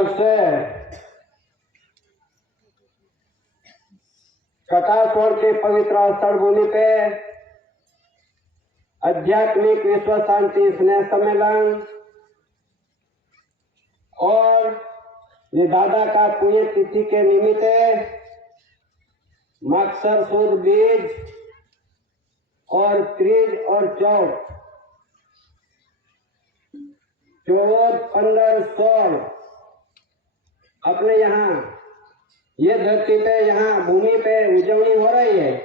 स्वर्ग से कटासोड़ के पवित्र स्थल भूमि पे आध्यात्मिक विश्व शांति स्नेह सम्मेलन और ये दादा का पुण्य तिथि के निमित्त मकसर सुद बीज और त्रीज और चौथ 14, 15, 16 अपने यहाँ ये धरती पे यहाँ भूमि पे उजवनी हो रही है।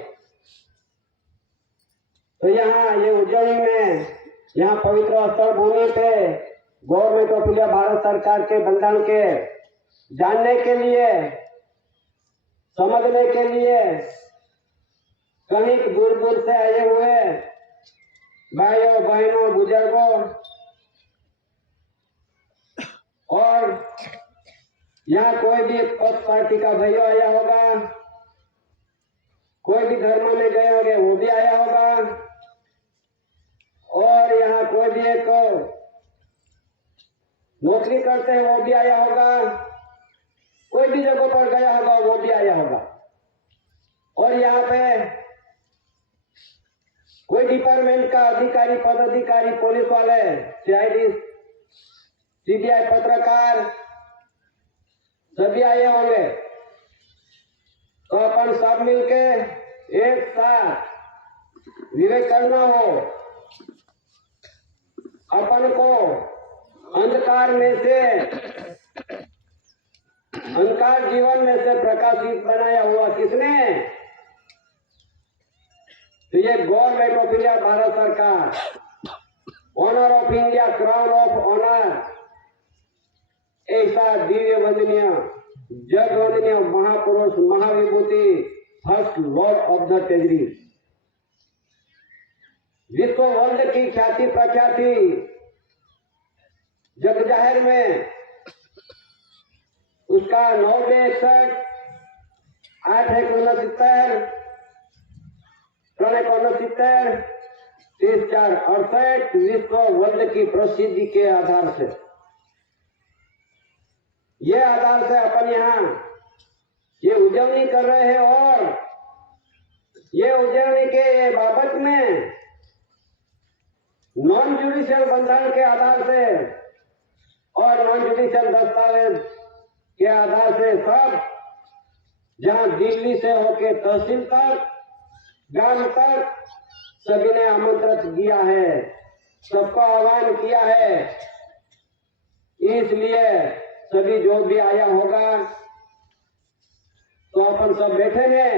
तो यहाँ ये उजवनी में यहाँ पवित्र स्थल भूमि पे गवर्नमेंट ऑफ इंडिया भारत सरकार के बंधन के जानने के लिए, समझने के लिए कहीं दूर दूर से आए हुए भाइयों बहनों बुजुर्गों और यहाँ कोई भी पक्ष पार्टी का भाइयों आया होगा, कोई भी धर्म में गए होंगे वो भी आया होगा और यहाँ कोई भी एक नौकरी करते हैं वो भी आया होगा, कोई भी जगह पर गया होगा वो भी आया होगा। और यहाँ पे कोई डिपार्टमेंट का अधिकारी पदाधिकारी पुलिस वाले सीआईडी सीबीआई पत्रकार सभी आए होंगे। तो अपन सब मिलके एक साथ विवेक करना हो, अपन को अंधकार में से, अंधकार जीवन में से प्रकाशित बनाया हुआ किसने? तो ये गवर्नमेंट ऑफ इंडिया भारत सरकार, honour of India, crown of honour, ऐसा दिव्य वंदनीय जग वंदनीय महापुरुष महाविभूति first lord of the treasury, विश्व वर्ल्ड की ख्याति प्रख्याति जग जाहिर में उसका 961 869 369 3468 विश्व वर्ल्ड की प्रसिद्धि के आधार से, ये आधार से अपन यहाँ ये उजवनी कर रहे हैं। और ये उजवनी के बाबत में नॉन जुडिशियल बंधन के आधार से और नॉन जुडिशियल दस्तावेज के आधार से सब जहां दिल्ली से होके तहसील तक, गांव तक सभी ने आमंत्रित किया है, सबको आह्वान किया है। इसलिए सभी जो भी आया होगा तो अपन सब बैठे हैं,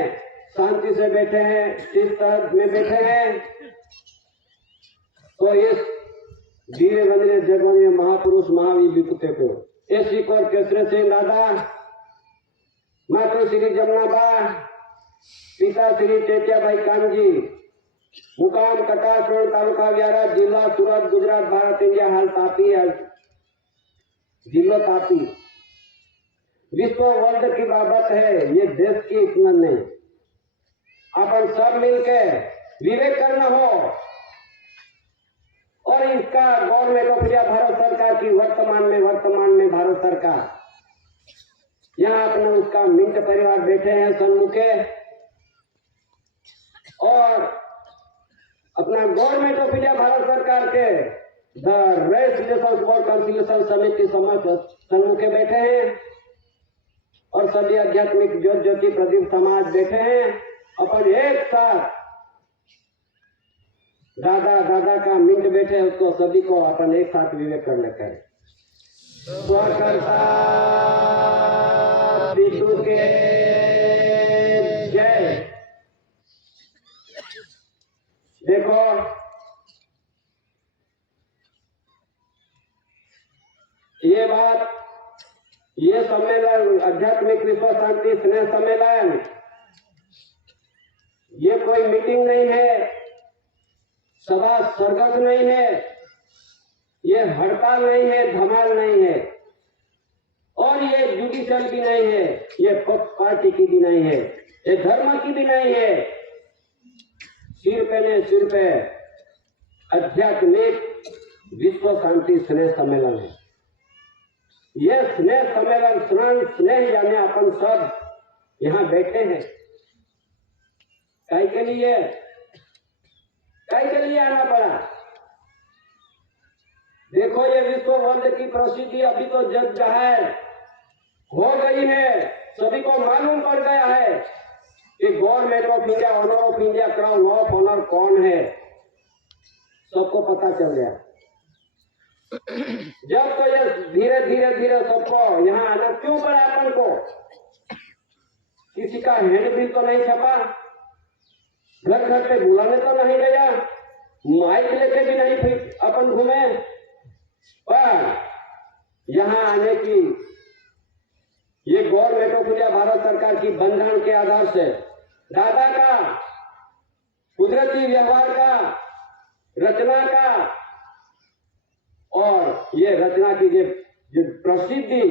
शांति से बैठे हैं, शिस्त में बैठे हैं। तो इस दिव्य वंदनीय जगवंदनीय महापुरुष महाविभूति को ऐसी कौर केसरे सिंह दादा, माता श्री जमुनाबा, पिता श्री टेटिया भाई कामजी, मुकाम कटासोड़, तालुका व्यारा, जिला सूरत, गुजरात, भारत, इंडिया, हाल तापी, जिला तापी। विश्व वर्ल्ड की बाबत है, ये देश की इतना नहीं। अपन सब मिलके विवेक करना हो और इसका गवर्नमेंट ऑफ इंडिया भारत सरकार की वर्तमान में भारत सरकार, यहाँ अपने उसका मिंट परिवार बैठे हैं सन्मुखे और अपना गवर्नमेंट ऑफ इंडिया भारत सरकार के the race relations board conciliation समिति सन्मुखे बैठे हैं और सभी आध्यात्मिक ज्योति प्रदीप समाज बैठे हैं। अपन एक साथ दादा का मिंट बैठे उसको सभी को अपन एक साथ विवेक करने करें। स्वकर्ता विष्णु के जय। देखो ये बात, ये सम्मेलन आध्यात्मिक विश्व शांति स्नेह सम्मेलन ये कोई मीटिंग नहीं है, सभा सरगस नहीं है, ये हड़ताल नहीं है, धमाल नहीं है और ये जुडिशियल भी नहीं है, ये पक्ष पार्टी की भी नहीं है, ये धर्म की भी नहीं है। सिर पे आध्यात्मिक विश्व शांति स्नेह सम्मेलन है। ये स्नेह सम्मेलन स्नेह यानी अपन सब यहाँ बैठे हैं कई के लिए आना पड़ा। देखो ये विश्व वर्ल्ड की प्रसिद्धि अभी तो जग जाहिर हो गई है, सभी को मालूम पड़ गया है कि government of India, honour of India, crown of honour कौन है, सबको पता चल गया। जब तो ये धीरे धीरे सबको यहाँ आना क्यों पड़ा अपन को? किसी का हैंड बिल तो नहीं छपा, घर घर पे बुलाने तो नहीं गया, माइक लेके भी नहीं फिर अपन घूमे, पर यहाँ आने की ये गवर्नमेंट ऑफ इंडिया भारत सरकार की बंधन के आधार से दादा का कुदरती व्यवहार का रचना का और ये रचना की जो प्रसिद्धि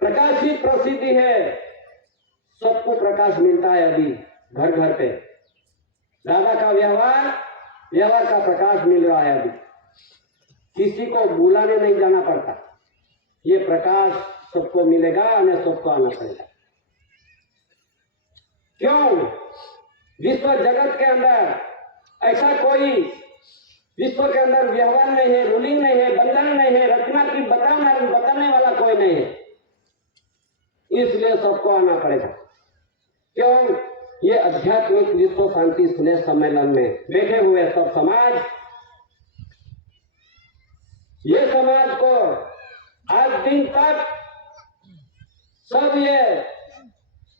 प्रकाशित प्रसिद्धि है, सबको प्रकाश मिलता है अभी घर घर पे। दादा का व्यवहार का प्रकाश मिल रहा है अभी, किसी को बुलाने नहीं जाना पड़ता, ये प्रकाश सबको मिलेगा और सबको आना पड़ेगा। क्यों? विश्व जगत के अंदर ऐसा कोई विश्व के अंदर व्यवहार नहीं है, रूलिंग नहीं है, बंधन नहीं है, रचना की बताने वाला कोई नहीं है, इसलिए सबको आना पड़ेगा। क्यों? ये आध्यात्मिक विश्व शांति स्नेह सम्मेलन में बैठे हुए सब समाज, ये समाज को आज दिन तक सब ये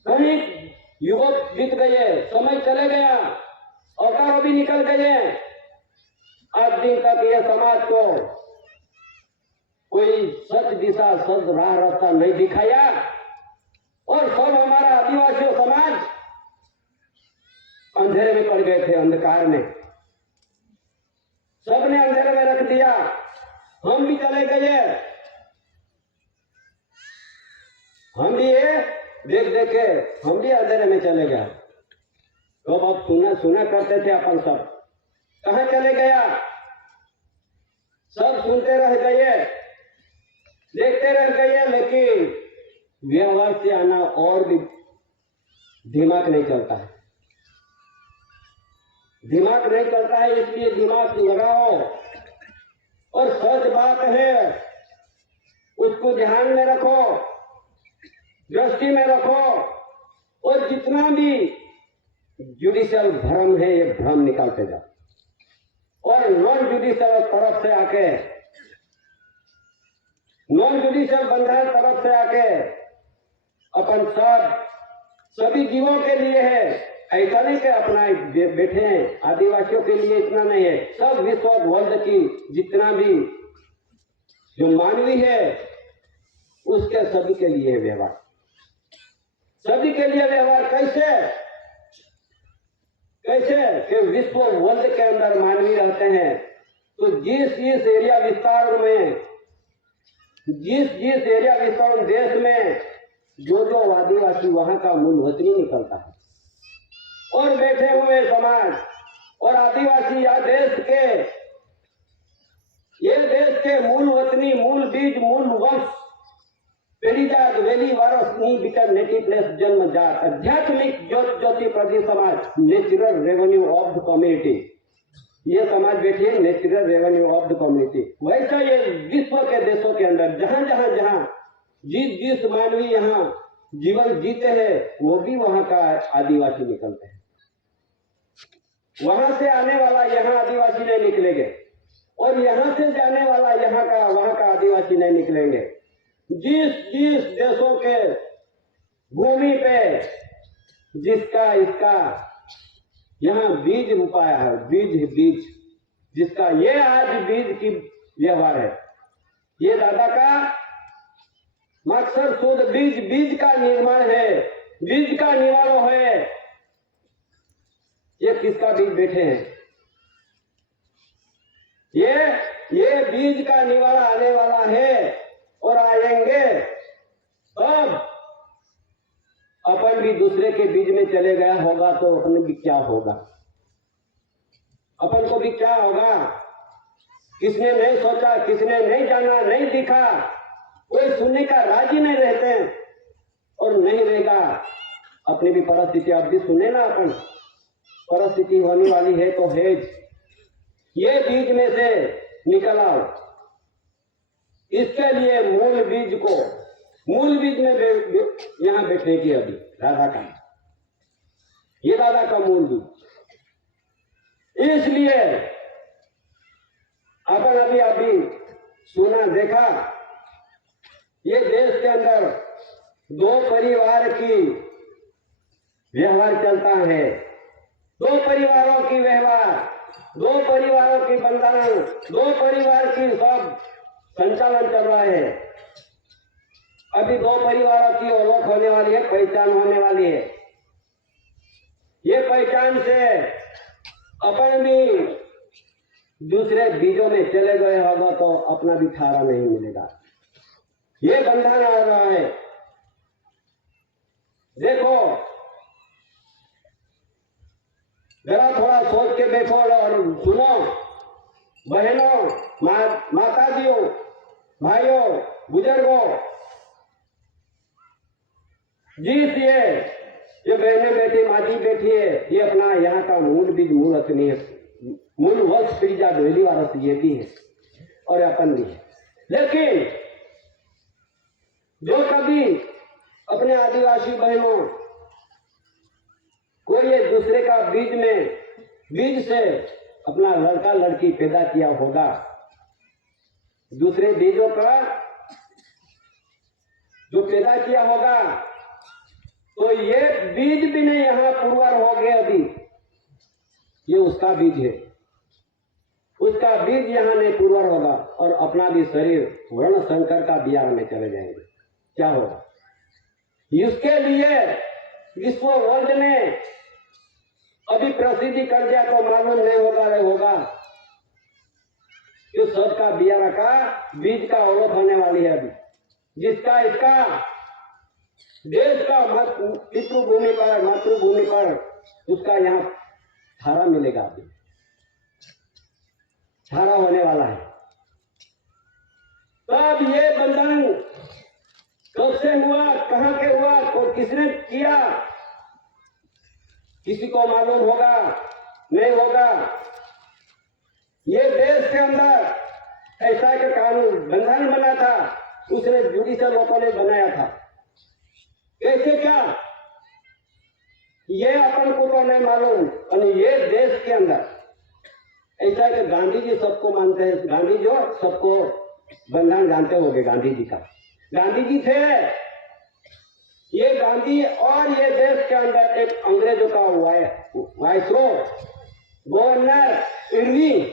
कहीं युग बीत गए, समय चले गया, अवतारों भी निकल गए, आज दिन तक ये समाज को कोई सच दिशा सच राह रास्ता नहीं दिखाया और सब हमारा आदिवासी समाज अंधेरे में पड़ गए थे, अंधकार में सबने अंधेरे में रख दिया, हम भी चले गए, हम भी ये देख के हम भी अंधेरे में चले गए। तो अब सुना करते थे अपन, सब कहाँ चले गया? सब सुनते रह गए, देखते रह गए, लेकिन व्यवहार से आना और भी दिमाग नहीं चलता है, दिमाग नहीं चलता है, इसलिए दिमाग लगाओ और सच बात है उसको ध्यान में रखो, दृष्टि में रखो और जितना भी जुडिशियल भ्रम है ये भ्रम निकालते जाओ और नॉन जुडिशियल तरफ से आके, नॉन जुडिशियल बंधन तरफ से आके अपन सभी जीवों के लिए है, ऐसा नहीं कि अपना बैठे हैं, आदिवासियों के लिए इतना नहीं है, सब विश्व वर्ल्ड की जितना भी जो मानवी है उसके सभी के लिए व्यवहार, सभी के लिए व्यवहार। कैसे कि विश्व वर्ल्ड के अंदर मानवी रहते हैं, तो जिस एरिया विस्तार में, जिस एरिया विस्तार देश में जो आदिवासी वहां का मूल वतनी निकलता है और बैठे हुए समाज और आदिवासी या देश के मूल वतनी, मूल बीज, मूल वंश, पहली जात वेली वारस नहीं बिटर नेटिव प्लेस जन्म जात, आध्यात्मिक ज्योति प्रति समाज, natural revenue of the community, ये समाज बैठी है natural revenue of the community. वैसा ये विश्व के देशों के अंदर जहां जिस मानवी यहाँ जीवन जीते हैं वो भी वहां का आदिवासी निकलते हैं, वहां से आने वाला यहाँ आदिवासी नहीं निकलेंगे और यहाँ से जाने वाला वहां का आदिवासी नहीं निकलेंगे। जिस देशों के भूमि पे जिसका इसका यहाँ बीज उपाया है, बीज जिसका ये आज बीज की व्यवहार है, ये दादा का मकसद शुद्ध बीज का निर्माण है, बीज का निवारो है। ये किसका बीज बैठे हैं? ये बीज का निवारा आने वाला है और आएंगे, अब अपन भी दूसरे के बीज में चले गया होगा तो अपन भी क्या होगा, अपन को भी क्या होगा? किसने नहीं सोचा, किसने नहीं जाना, नहीं दिखा कोई सुनने का राजी नहीं रहते हैं और नहीं रहेगा। अपनी भी परिस्थिति आप भी सुने ना, अपन परिस्थिति होने वाली है तो है। ये बीज में से निकल आओ। इसके लिए मूल बीज में यहां बैठने की अभी दादा का, ये दादा का मूल बीज। इसलिए अपन अभी सुना देखा, ये देश के अंदर दो परिवार की व्यवहार चलता है, दो परिवारों की व्यवहार, दो परिवारों की बंधन, दो परिवार की सब संचालन चल रहा है। अभी दो परिवारों की ओळख होने वाली है, पहचान होने वाली है। ये पहचान से अपन भी दूसरे बीजों में चले गए होगा तो अपना भी थारा नहीं मिलेगा। ये बंधन आ रहा है। देखो जरा थोड़ा सोच के देखो और सुनो बहनों, माताजियों, भाइयों, बुजुर्गों, जिस ये बहनें बैठी, माजी बैठी है, ये अपना यहाँ का मूल बीज, मूल असली है, मूल वंश पीढ़ा डोली वारस ये भी है और अपन भी है। लेकिन जो कभी अपने आदिवासी बहनों को ये दूसरे का बीज से अपना लड़का लड़की पैदा किया होगा, दूसरे बीजों का जो पैदा किया होगा, तो ये बीज भी नहीं यहां पुरवार हो गया। अभी ये उसका बीज है, उसका बीज यहां नहीं पुरवार होगा और अपना भी शरीर वर्ण संकर का बिहार में चले जाएंगे। क्या होगा? इसके लिए विश्व वर्ल्ड ने अभी प्रसिद्धि कर दिया तो मालूम नहीं होगा कि सब का बियारा का बीज का औरत होने वाली है अभी, जिसका इसका देश का मातृभूमि पर उसका यहाँ थारा मिलेगा, अभी थारा होने वाला है। तब ये बंधन कब से हुआ, कहां के हुआ, और किसने किया, किसी को मालूम होगा नहीं होगा। ये देश के अंदर ऐसा का कानून बंधन बना था, उसने जुडिशल लोगों ने बनाया था। कैसे क्या ये अपन को तो नहीं मालूम। और ये देश के अंदर ऐसा है कि गांधी जी सबको मानते हैं, गांधी जो सबको बंधन जानते होंगे, गांधी जी का, गांधी जी थे ये गांधी। और ये देश के अंदर एक अंग्रेजों का वायसरॉय गवर्नर इरविंग,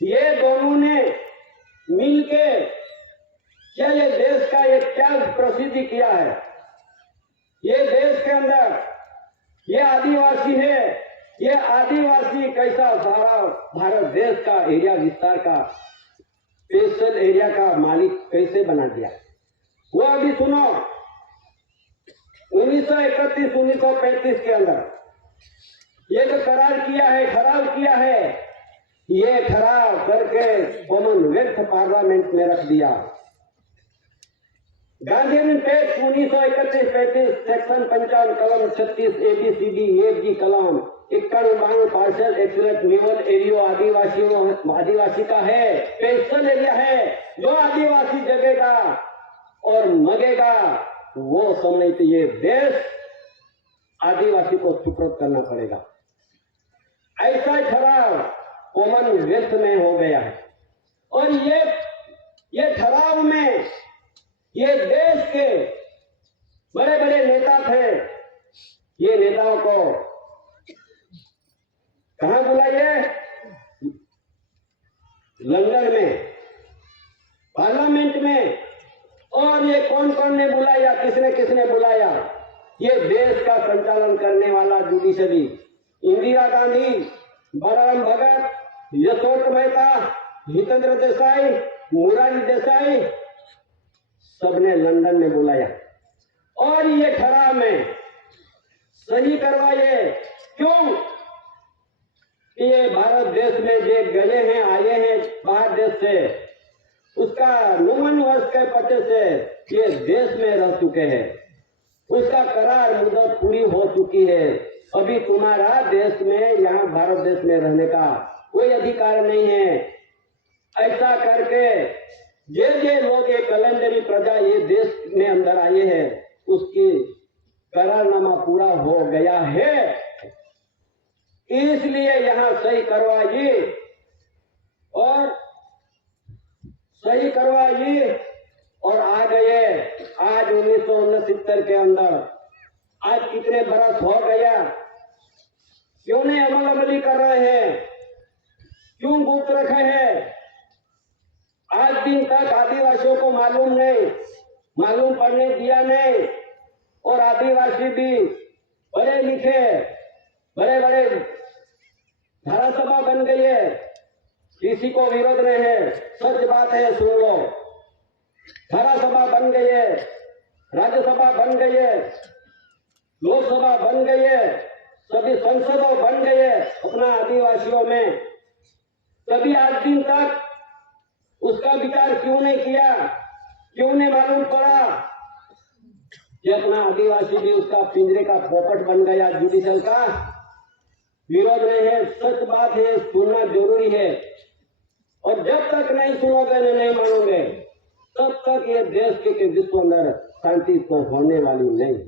ये दोनों ने मिलके क्या ये देश का ये क्या प्रसिद्धि किया है। ये देश के अंदर ये आदिवासी है, ये आदिवासी कैसा सारा भारत देश का एरिया विस्तार का स्पेशल एरिया का मालिक कैसे बना दिया। वो अभी सुनो 1931-1935 के अंदर ये जो करार किया है, ठराव किया है, ये ठराव करके कॉमनवेल्थ पार्लियामेंट में रख दिया। गांधी टेक्स 1931-35 सेक्शन 55 कलम 36 ABCD AFG कलम 51 पार्सल एक्सलेट निवल एरियो आदिवासी का है, स्पेशल एरिया है। जो आदिवासी जगेगा और मगेगा वो समझ के ये देश आदिवासी को सुपुर्द करना पड़ेगा। ऐसा ठराव कॉमनवेल्थ में हो गया है। और ये ठराव में ये देश के बड़े बड़े नेता थे, ये नेताओं को कहां बुलाइए? लंदन में पार्लियामेंट में। और ये कौन कौन ने बुलाया, किसने बुलाया? ये देश का संचालन करने वाला जुडिशरी इंदिरा गांधी, बलराम भगत, यशवंत मेहता, हितेंद्र देसाई, मोरारजी देसाई, सबने लंदन में बुलाया और ये ठराव में सही करवाए। क्यों? ये भारत देश में जो गए हैं, आए हैं बाहर देश से, उसका 59 वर्ष के पते से ये देश में रह चुके हैं। उसका करार मुद्दत पूरी हो चुकी है। अभी तुम्हारा देश में, यहाँ भारत देश में रहने का कोई अधिकार नहीं है। ऐसा करके जे लोग ये कलंदरी प्रजा ये देश में अंदर आए हैं, उसकी करारनामा पूरा हो गया है। इसलिए यहाँ सही करवाइए और सही करवाइए और आ गए। आज 1969 के अंदर आज कितने बरस हो गया, क्यों नहीं अमली कर रहे हैं, क्यों गुप्त रखे हैं? आज दिन तक आदिवासियों को मालूम नहीं, मालूम पड़ने दिया नहीं। और आदिवासी भी बड़े लिखे बड़े बड़े धारासभा बन गई है, किसी को विरोध नहीं है। सच बात है, सुन लो। धारासभा बन गई है, राज्यसभा बन गई है, लोकसभा बन गई है, सभी संसदों बन गई है अपना आदिवासियों में। कभी आज दिन तक उसका विचार क्यों नहीं किया, क्यों नहीं मालूम पड़ा कि अपना आदिवासी भी उसका पिंजरे का पोपट बन गया। जुडिशल का विरोध नहीं है, सच बात है, सुनना जरूरी है। और जब तक नहीं सुनोगे, नहीं मानोगे, तब तक ये देश के विश्व अंदर शांति तो होने वाली नहीं।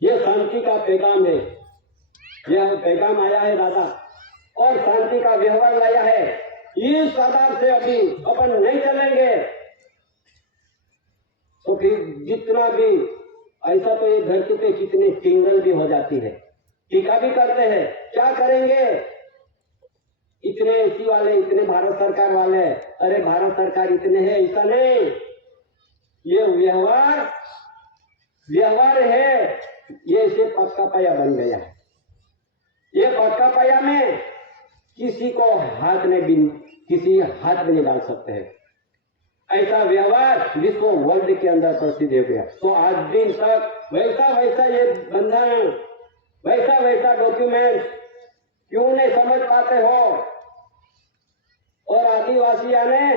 ये शांति का पैगाम है, यह पैगाम आया है दादा, और शांति का व्यवहार लाया है। इस आधार से अभी अपन नहीं चलेंगे तो फिर जितना भी ऐसा, तो ये धरती पे कितने टिंगल भी हो जाती है, टीका भी करते हैं। क्या करेंगे? इतने एसी वाले, इतने भारत सरकार वाले, अरे भारत सरकार इतने हैं, ऐसा नहीं। ये व्यवहार है, ये इसे पक्का पाया बन गया है। ये पक्का पाया में किसी को हाथ में नहीं डाल सकते हैं। ऐसा व्यवहार विश्व वर्ल्ड के अंदर प्रसिद्ध हो गया। तो आज दिन तक वैसा ये बंधन, वैसा डॉक्यूमेंट क्यों नहीं समझ पाते हो? और आदिवासी आने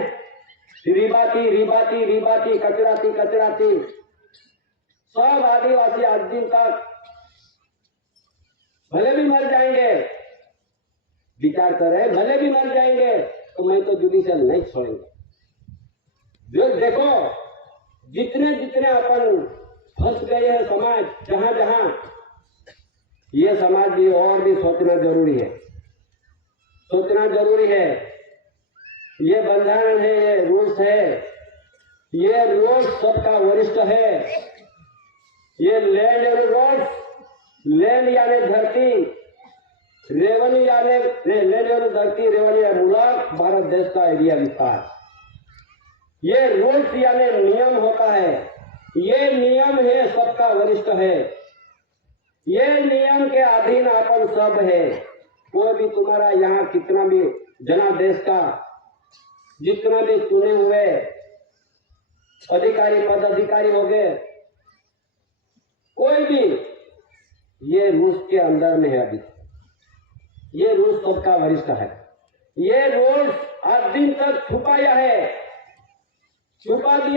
रिबाती कचराती सब आदिवासी आज दिन तक भले भी मर जाएंगे, विचार कर रहे, भले भी मर जाएंगे तो मैं तो जुडिशल नहीं छोड़ेंगे। जो देखो, जितने अपन फंस गए हैं समाज, जहां ये समाज भी और भी सोचना जरूरी है। ये बंधन है, ये रूल्स है, ये रूल्स सबका वरिष्ठ है। ये लैंड और रूल्स, लैंड यानी धरती, रेवेन्यू यानी लैंड और धरती, रेवेन्यू मुल्क, भारत देश का एरिया विस्तार। ये रूल्स यानी नियम होता है, ये नियम है, सबका वरिष्ठ है। ये नियम के अधीन अपन सब है। कोई भी तुम्हारा यहाँ कितना भी जनादेश का जितना भी चुने हुए अधिकारी पदाधिकारी हो गए, कोई भी ये रूल्स के अंदर में है। अभी ये रूल्स सबका वरिष्ठ है। ये रूल्स आज दिन तक छुपा दिया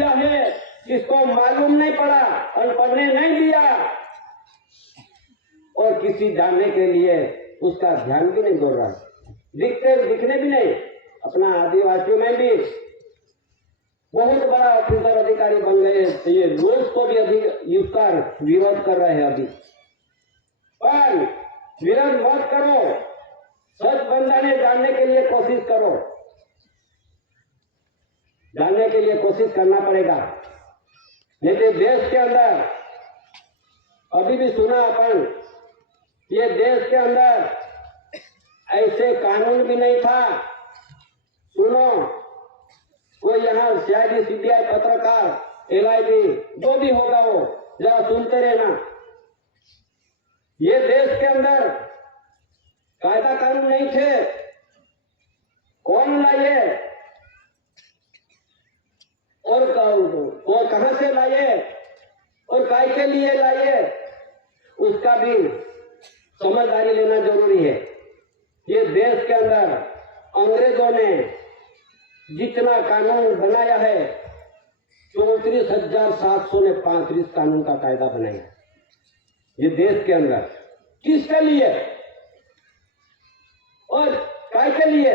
है, किसको मालूम नहीं पड़ा, पढ़ने नहीं दिया, और किसी जानने के लिए उसका ध्यान भी नहीं दौड़ रहा, दिखने भी नहीं। अपना आदिवासियों में भी बहुत बड़ा ऑफिसर अधिकारी बन गए, तो ये रूल्स को भी अधिक इसका विरोध कर रहे हैं अभी। पर विरोध मत करो, सच बंधाने जानने के लिए कोशिश करो, जानने के लिए कोशिश करना पड़ेगा। नहीं तो देश के अंदर अभी भी सुना अपन, ये देश के अंदर ऐसे कानून भी नहीं था। सुनो, कोई यहाँ सीआईडी, सीबीआई, पत्रकार, एलआईडी जो भी होगा वो जरा सुनते रहना। ये देश के अंदर कायदा कानून नहीं थे, कौन लाए और कहां से लाए और काय के लिए लाए, उसका भी समझदारी लेना जरूरी है। ये देश के अंदर अंग्रेजों ने जितना कानून बनाया है 34,735 कानून का कायदा बनाया ये देश के अंदर। किसके लिए और काय के लिए?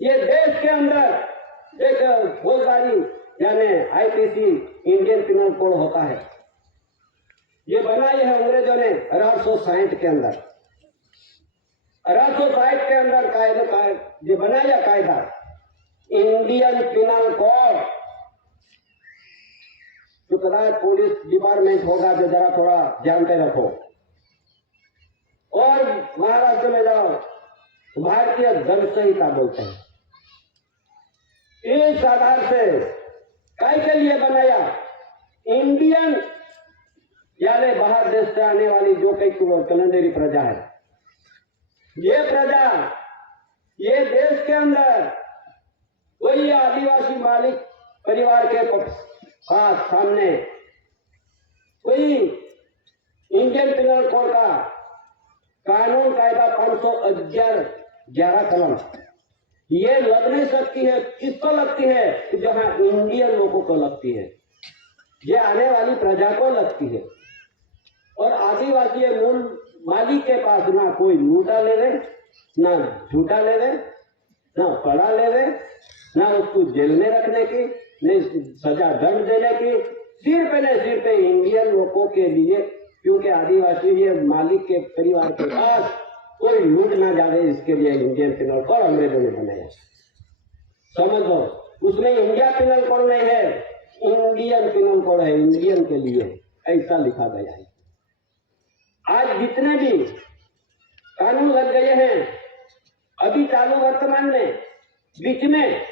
ये देश के अंदर एक फौजदारी यानी आईपीसी इंडियन पिनल कोड होता है, ये बनाई है अंग्रेजों ने 1860 के अंदर। 1860 के अंदर कायदा ये बनाया कायदा इंडियन पिनल कोड। तो कदाच पुलिस डिपार्टमेंट होगा जो जरा थोड़ा ध्यान पे रखो। और महाराष्ट्र में जाओ भारतीय दंड संहिता बोलते हैं। इस आधार से काय के लिए बनाया? इंडियन यानी बाहर देश से आने वाली जो कई कलंदरी प्रजा है, ये प्रजा ये देश के अंदर कोई आदिवासी मालिक परिवार के पास सामने कोई इंडियन पिनल कोड का कानून कायदा 511 कलम ये लग नहीं सकती है। किसको लगती है? जहां इंडियन लोगों को लगती है, ये आने वाली प्रजा को लगती है। और आदिवासी मूल मालिक के पास ना कोई लूटा ले रहे, ना झूठा ले रहे, ना पड़ा ले रहे, ना उसको जेल में रखने की, नहीं सजा दंड देने की, सिर्फ इंडियन लोगों के लिए, क्योंकि आदिवासी ये मालिक के परिवार के पास कोई लूट ना जाए, इसके लिए इंडियन पिनल कोड अंग्रेजों ने बनाया। समझो, उसमें इंडिया पिनल कोड नहीं है, इंडियन पिनल कोड है, इंडियन के लिए ऐसा लिखा गया है। आज जितने भी कानून लग गए हैं, अभी चालू वर्तमान में बीच में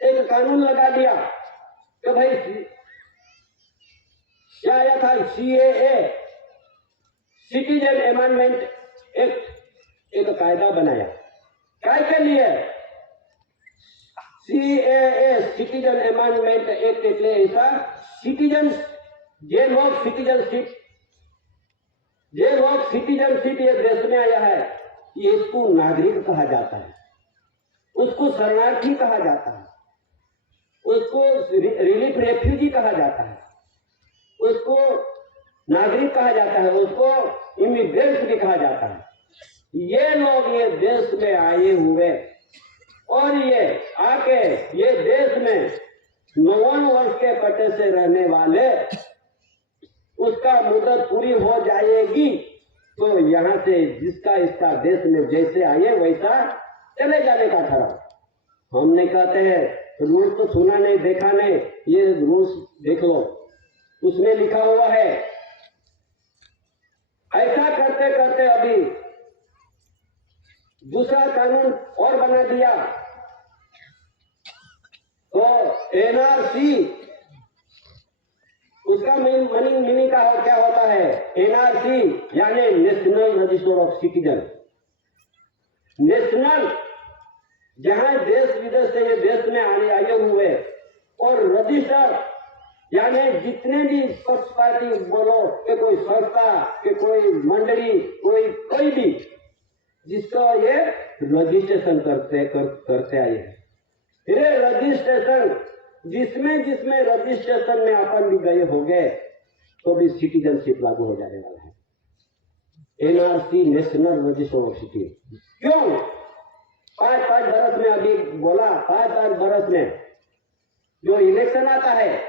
एक कानून लगा दिया कि भाई क्या आया था CAA सिटीजन अमेंडमेंट एक्ट, एक कायदा बनाया। काय के लिए? CAA सिटीजन अमेंडमेंट एक्ट એટલે ऐसा सिटीजन जे लोग सिटीजनशिप ये देश में आया है, ये इसको नागरिक कहा जाता है, उसको शरणार्थी कहा जाता है, उसको रिलीफ रेफ्यूजी कहा जाता है, उसको नागरिक कहा जाता है, उसको इमिग्रेंट्स भी कहा जाता है। ये लोग ये देश में आए हुए और ये आके ये देश में 59 वर्ष के पट्टे से रहने वाले, उसका मुद्दत पूरी हो जाएगी तो यहाँ से जिसका इसका देश में जैसे आए वैसा चले जाने का ठहराव। हमने कहते हैं रूल्स तो सुना नहीं देखा नहीं, ये रूल्स देख लो, उसमें लिखा हुआ है। ऐसा करते करते अभी दूसरा कानून और बना दिया, तो NRC, उसका मीनिंग का क्या होता है? NRC यानी national register of citizen. National, जहां देश विदेश से ये देश में आए हुए, और रजिस्टर यानी जितने भी पक्षपाती बोलो कि कोई संस्था कि कोई मंडली कोई भी जिसका ये रजिस्ट्रेशन करते आए हैं, ये रजिस्ट्रेशन जिसमें रजिस्ट्रेशन में अपन भी गए होंगे तो भी सिटीजनशिप लागू हो जाने वाला है। NRC national register of citizen. क्यों? 5-5 बरस में, अभी बोला 5-5 बरस में जो इलेक्शन आता है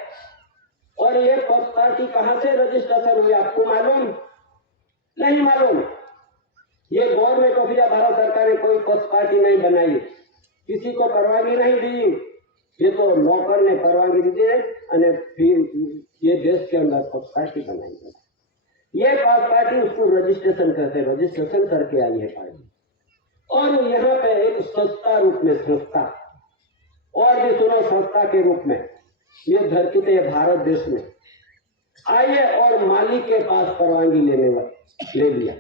और ये पार्टी कहां से रजिस्ट्रेशन हुई आपको मालूम? नहीं मालूम। ये गवर्नमेंट ऑफ इंडिया भारत सरकार ने कोई पक्ष पार्टी नहीं बनाई, किसी को परवानगी नहीं दी, ये तो नौकर ने परवानगी दी है और फिर ये देश के अंदर पक्ष पार्टी बनाई गई। ये पक्ष पार्टी उसको रजिस्ट्रेशन करते, रजिस्ट्रेशन करके आई है पार्टी। और यहाँ पे एक संस्था रूप में, संस्था और भी सुनो, संस्था के रूप में ये धरती पे भारत देश में आइए और मालिक के पास परवानगी ले लिया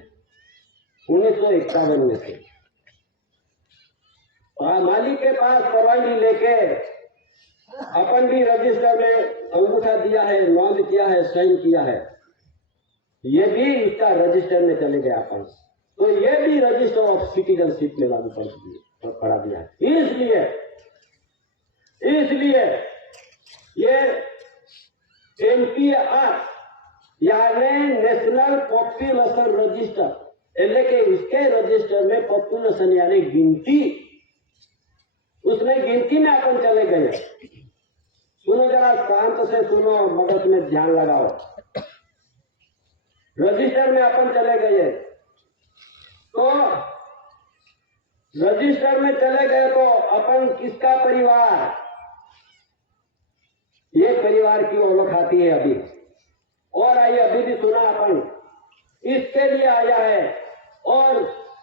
1951 में से। मालिक के पास परवानगी लेके अपन भी रजिस्टर में अंगूठा दिया है, नोंद किया है, साइन किया है, ये भी इसका रजिस्टर में चले गया अपन, तो ये भी रजिस्टर ऑफ सिटीजनशिप में लागू पड़ा दिया है। इसलिए इसलिए ये NPR यानी नेशनल पॉपुलेशन रजिस्टर, એટલે કે इसके रजिस्टर में पॉपुलेशन यानी गिनती, उसमें गिनती में अपन चले गए। सुनो जरा शांत से सुनो, मगज में ध्यान लगाओ। रजिस्टर में अपन चले गए तो रजिस्टर में चले गए तो अपन किसका परिवार, ये परिवार की ओळख आती है अभी। और आइए अभी भी सुना अपन इसके लिए आया है और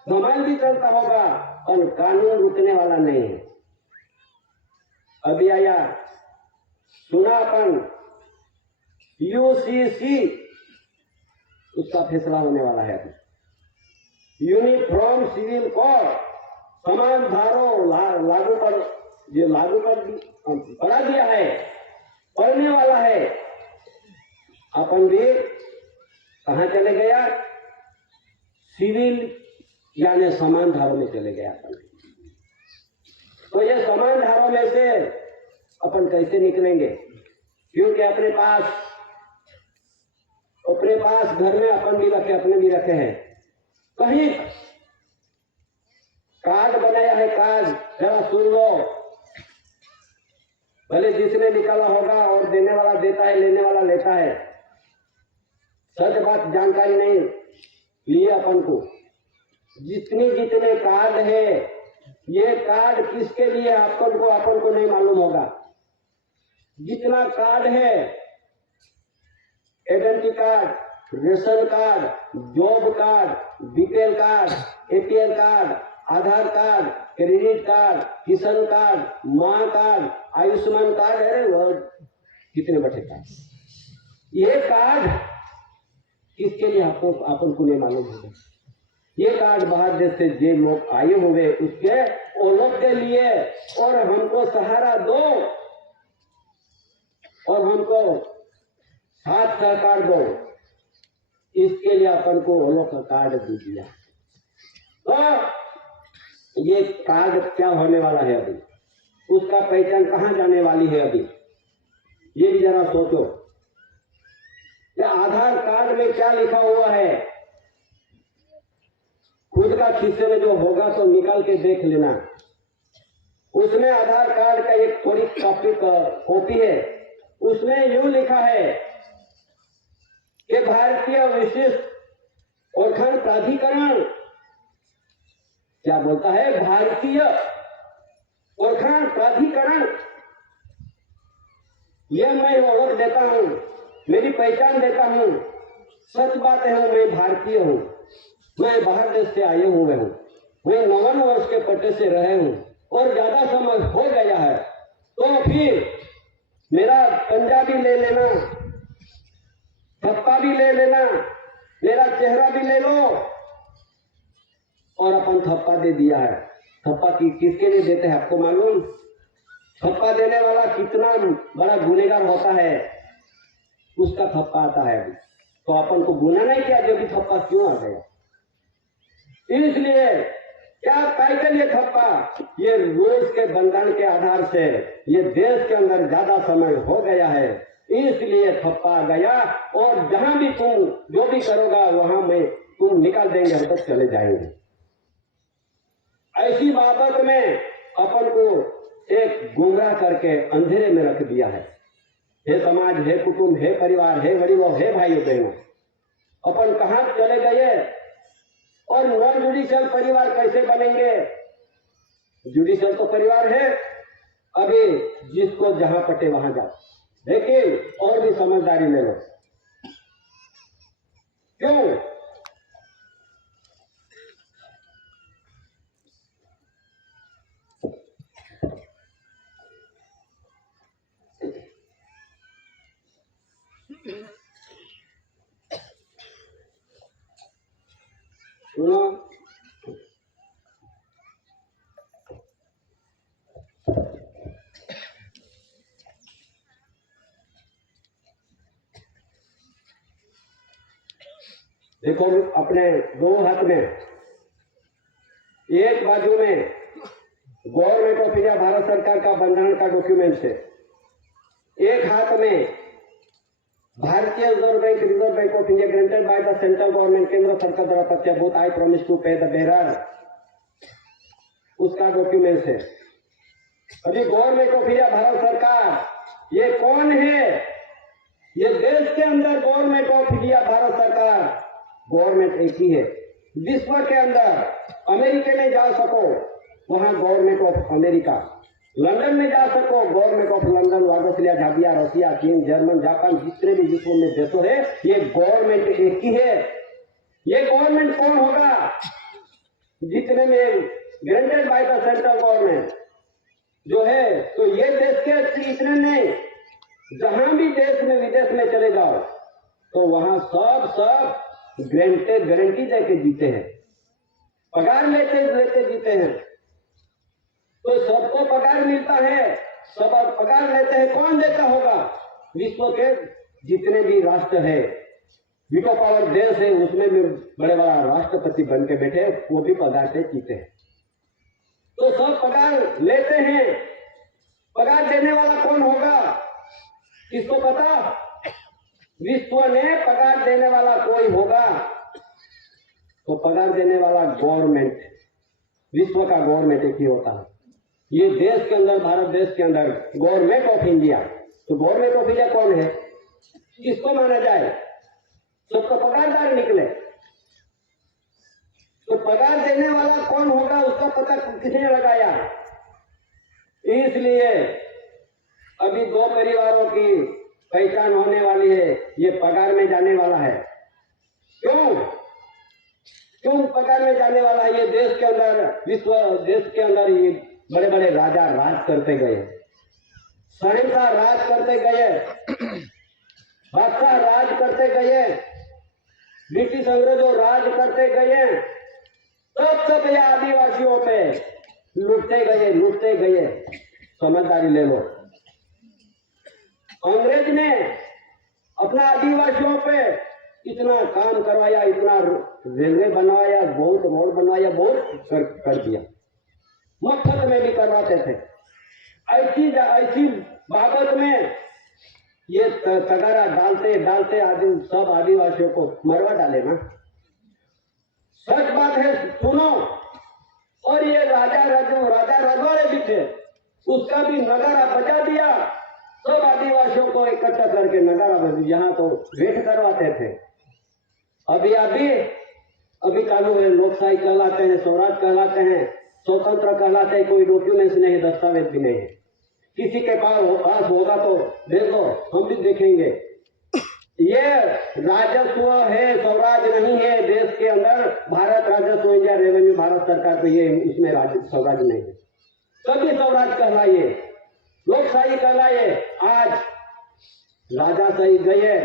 घमंड भी चलता होगा और कानून रुकने वाला नहीं है। अभी आया सुना अपन UCC, उसका फैसला होने वाला है अभी। यूनिफॉर्म सिविल कोड समान धारों लागू पर जो लागू कर बढ़ा दिया है, पढ़ने वाला है। अपन भी कहाँ चले गया, सिविल यानी समान धारों में चले गया अपन। तो ये समान धारों में से अपन कैसे निकलेंगे, क्योंकि अपने पास घर में अपन भी रखे, अपने भी रखे हैं। कहीं कार्ड बनाया है, कार्ड जरा सुन लो, भले जिसने निकाला होगा और देने वाला देता है, लेने वाला लेता है, सच बात जानकारी नहीं लिए अपन को। जितने कार्ड है, ये कार्ड किसके लिए अपन को नहीं मालूम होगा। जितना कार्ड है, identity card, ration card, job card, BPL card, APL card, Aadhaar card, credit card, किसान कार्ड, माँ कार्ड, आयुष्मान कार्ड, अरे वो कितने बचे कार्ड, ये कार्ड किसके लिए अपन को नहीं मालूम होगा। ये कार्ड बाहर देश से जो लोग आए हुए उसके वो लोग के लिए, और हमको सहारा दो और हमको साथ सहकार दो, इसके लिए अपन को वो लोग का कार्ड दे दिया। तो ये कार्ड क्या होने वाला है अभी, उसका पहचान कहाँ जाने वाली है अभी, ये भी जरा सोचो। आधार कार्ड में क्या लिखा हुआ है, खुद का खिस्से में जो होगा तो निकाल के देख लेना। उसमें आधार कार्ड का एक थोड़ी कॉपी है, उसमें यूं लिखा है कि भारतीय विशिष्ट ओळखाण प्राधिकरण, क्या बोलता है, भारतीय ओळखाण प्राधिकरण, यह मैं ओळख देता हूं, मेरी पहचान देता हूं। सच बात है, मैं भारतीय हूं, मैं बाहर देश से आए हुए हूं, मैं 9 वर्ष के पट्टे से रहे हूं और ज्यादा समय हो गया है, तो फिर मेरा पंजाबी ले लेना, थप्पा भी ले लेना, मेरा चेहरा भी ले लो। और अपन थप्पा दे दिया है। थप्पा किसके लिए देते हैं आपको मालूम? थप्पा देने वाला कितना बड़ा गुनेगार होता है, उसका थप्पा आता है। अभी तो अपन को गुना नहीं किया, जो भी थप्पा क्यों आ गया। इसलिए क्या टाइटल ये थप्पा, ये रूल्स के बंधन के आधार से ये देश के अंदर ज्यादा समय हो गया है, इसलिए थप्पा आ गया। और जहां भी तुम जो भी करोगा वहां में तुम निकाल देंगे, हम तक चले जाएंगे। ऐसी बाबत में अपन को एक गुमराह करके अंधेरे में रख दिया है। हे समाज, हे कुटुंब, हे परिवार, हे वडीलों, हे भाइयों बहनों, अपन कहां चले गए। और नॉन जुडिशियल परिवार कैसे बनेंगे? जुडिशियल तो परिवार है, अभी जिसको जहां पटे वहां जाओ, लेकिन और भी समझदारी ले लो। क्यों? सुनो, देखो अपने दो हाथ में, एक बाजू में गवर्नमेंट ऑफ इंडिया भारत सरकार का बंधारण का डॉक्यूमेंट है। एक हाथ में भारतीय reserve bank of India granted by the central government, केंद्र सरकार द्वारा प्रत्यभूत आई promise to pay the bearer, उसका डॉक्यूमेंट है। अभी गवर्नमेंट ऑफ इंडिया भारत सरकार ये कौन है? ये देश के अंदर गवर्नमेंट ऑफ इंडिया भारत सरकार गवर्नमेंट एक ही है। विश्व के अंदर अमेरिका में जा सको वहां गवर्नमेंट ऑफ अमेरिका, लंदन में जा सको government of London, Australia, Jabiya, रसिया, चीन, जर्मन, जापान, जितने भी विश्व में देशों है ये गवर्नमेंट एक ही है। ये गवर्नमेंट कौन होगा? जितने में granted by the central government जो है, तो ये देश के इतने नहीं, जहां भी देश में विदेश में चले जाओ तो वहां सब ग्रांटेड गारंटी देके जीते हैं, पगार लेते जीते हैं। तो सबको पगार मिलता है, सब पगार लेते हैं। कौन देता होगा? विश्व के जितने भी राष्ट्र है, विटो पावर देश है, उसमें भी बड़े बड़ा राष्ट्रपति बन के बैठे, वो भी पगार से जीते हैं। तो सब पगार लेते हैं। पगार देने वाला कौन होगा? किसको पता? विश्व ने पगार देने वाला कोई होगा तो पगार देने वाला गवर्नमेंट, विश्व का गवर्नमेंट एक ही होता है। ये देश के अंदर, भारत देश के अंदर गवर्नमेंट ऑफ इंडिया, तो गवर्नमेंट ऑफ इंडिया कौन है? किसको माना जाए? सबका पगारदार निकले। तो पगार देने वाला कौन होगा उसका पता किसने लगाया? इसलिए अभी दो परिवारों की पहचान होने वाली है, ये पगार में जाने वाला है। क्यों पगार में जाने वाला है? ये देश के अंदर, विश्व देश के अंदर ये बड़े बड़े राजा राज करते गए, शहंशाह राज करते गए, बादशाह राज करते गए, ब्रिटिश अंग्रेजों राज करते गए, सब ये आदिवासियों पे लुटते गए। समझदारी ले लो। अंग्रेज ने अपना आदिवासियों पे इतना काम करवाया, इतना रेलवे बनवाया, बहुत रोड बनवाया, बहुत कर दिया, मफ्त में भी करवाते थे। ऐसी बाबत में ये तगारा डालते आदमी सब आदिवासियों को मरवा डाले ना। सच बात है, सुनो। और ये राजा रजवाड़े भी थे, उसका भी नगारा बजा दिया, सब आदिवासियों को इकट्ठा करके नगारा बजा, यहाँ तो वेट करवाते थे। अभी कानून है, लोकशाही कहलाते हैं, स्वराज कहलाते हैं, स्वतंत्र कहलाते हैं, कोई डॉक्यूमेंट्स नहीं, दस्तावेज भी नहीं है। किसी के पास होगा तो देखो, हम भी देखेंगे। ये राजस्व है, स्वराज नहीं है। देश के अंदर भारत राजस्व इंडिया रेवेन्यू भारत सरकार को, ये इसमें स्वराज नहीं है। सभी स्वराज कहलाइए, लोकशाही कहलाइए। आज राजाशाही गए,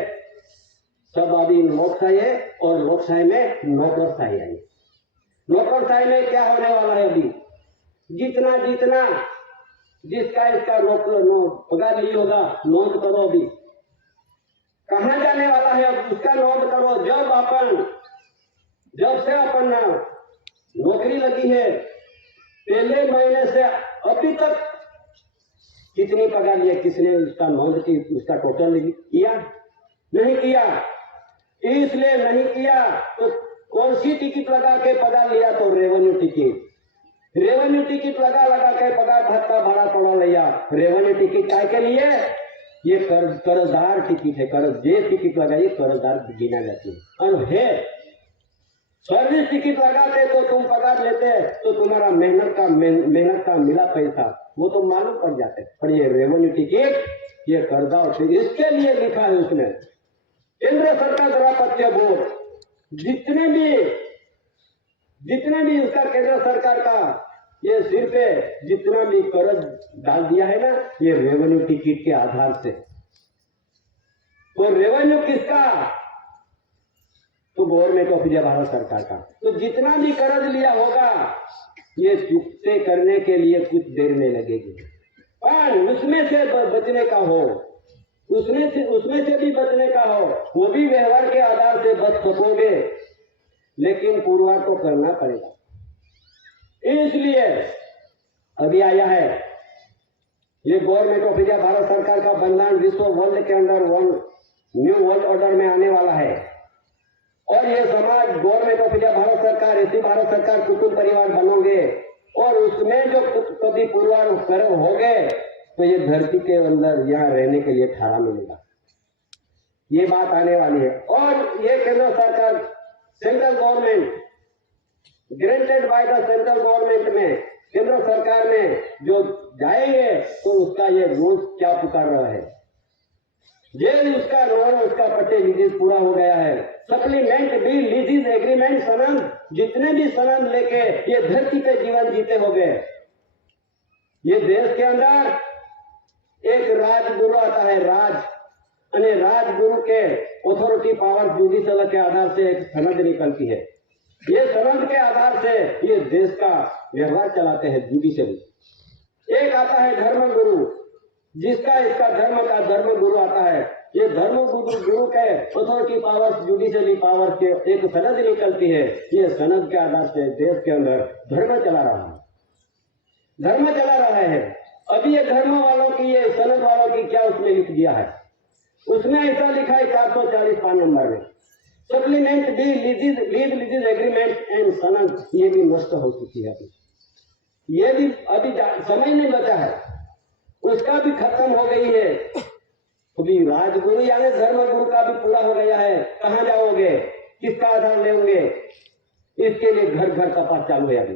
सब अभी लोकशाही है, और लोकशाही में नौकरशाही आई। नौकरशाही में क्या होने वाला है? अभी जितना जिसका इसका पगार लिए होगा, नोट करो। अभी कहाँ जाने वाला है? अब उसका नोट करो। जब से अपन नौकरी लगी है, पहले महीने से अभी तक कितनी पगार लिया, किसने उसका नोट की, उसका टोटल किया? नहीं किया। इसलिए नहीं किया तो कौन सी टिकट लगा के पगार लिया? तो रेवेन्यू टिकट लगा के पगार भत्ता भाड़ा पड़ा लिया। रेवेन्यू टिकट काय के लिए? ये कर्जदार टिकट है। जे टिकट लगाइए कर्जदार गिना जाती है। और है सर्विस टिकट लगाते तो तुम पगार लेते, तो तुम्हारा मेहनत का मिला पैसा वो तो मालूम पड़ जाते। पर ये रेवेन्यू टिकट, ये कर्जदार, इसके लिए लिखा है उसने, केंद्र सरकार द्वारा प्रत्यभूत जितने भी उसका केंद्र सरकार का ये सिर पे जितना भी कर्ज डाल दिया है ना, ये रेवेन्यू टिकट के आधार से। तो रेवेन्यू किसका? तो गवर्नमेंट ऑफ इंडिया भारत सरकार का। तो जितना भी कर्ज लिया होगा, ये चुकते करने के लिए कुछ देर नहीं लगेगी। पर उसमें से बचने का हो, उसमें से भी बचने का हो, वो भी व्यवहार के आधार से बच सकोगे, लेकिन पूर्वार तो करना पड़ेगा। इसलिए अभी आया है। ये गवर्नमेंट ऑफ इंडिया भारत सरकार का बंधन विश्व वर्ल्ड के अंदर न्यू वर्ल्ड ऑर्डर में आने वाला है। और ये समाज गवर्नमेंट ऑफ इंडिया भारत सरकार, ऐसी भारत सरकार कुटुंब परिवार बनोगे और उसमें जो कभी पूर्वाग्रह हो गए तो ये धरती के अंदर यहाँ रहने के लिए ठहरा मिलेगा। ये बात आने वाली है। और ये केंद्र सरकार, central government granted by the central government में, केंद्र सरकार में जो जाएंगे तो उसका ये रूल्स क्या पुकार रहा है। ये उसका लोन, उसका पट्टे लीजिस पूरा हो गया है। सप्लीमेंट बिल, लीजिस एग्रीमेंट, सनद, जितने भी सनद लेके ये धरती पे जीवन जीते हो गए। ये देश के अंदर एक राजगुरु आता है, राजगुरु के अथॉरिटी पावर जुडिशल के आधार से एक सनद निकलती है। ये सनद के आधार से ये देश का व्यवहार चलाते हैं जुडिशली। एक आता है धर्म गुरु, जिसका इसका धर्म का धर्म गुरु आता है। ये धर्म गुरु के अथॉरिटी पावर जुडिशली पावर के एक सनद निकलती है। ये सनद के आधार से देश के अंदर धर्म चला रहा है। अभी ये धर्म वालों की, ये सनद वालों की क्या उसमें लिख दिया है, उसमें ऐसा लिखा है 440 पान नंबर में, supplement B lease agreement and सनद, ये भी नष्ट हो चुकी है। ये भी अभी समय नहीं बचा है, उसका भी खत्म हो गई है। अभी राजगुरु यानी धर्म गुरु का भी पूरा हो गया है। कहाँ जाओगे, किसका आधार लेंगे, इसके लिए घर घर तपास चालू है। अभी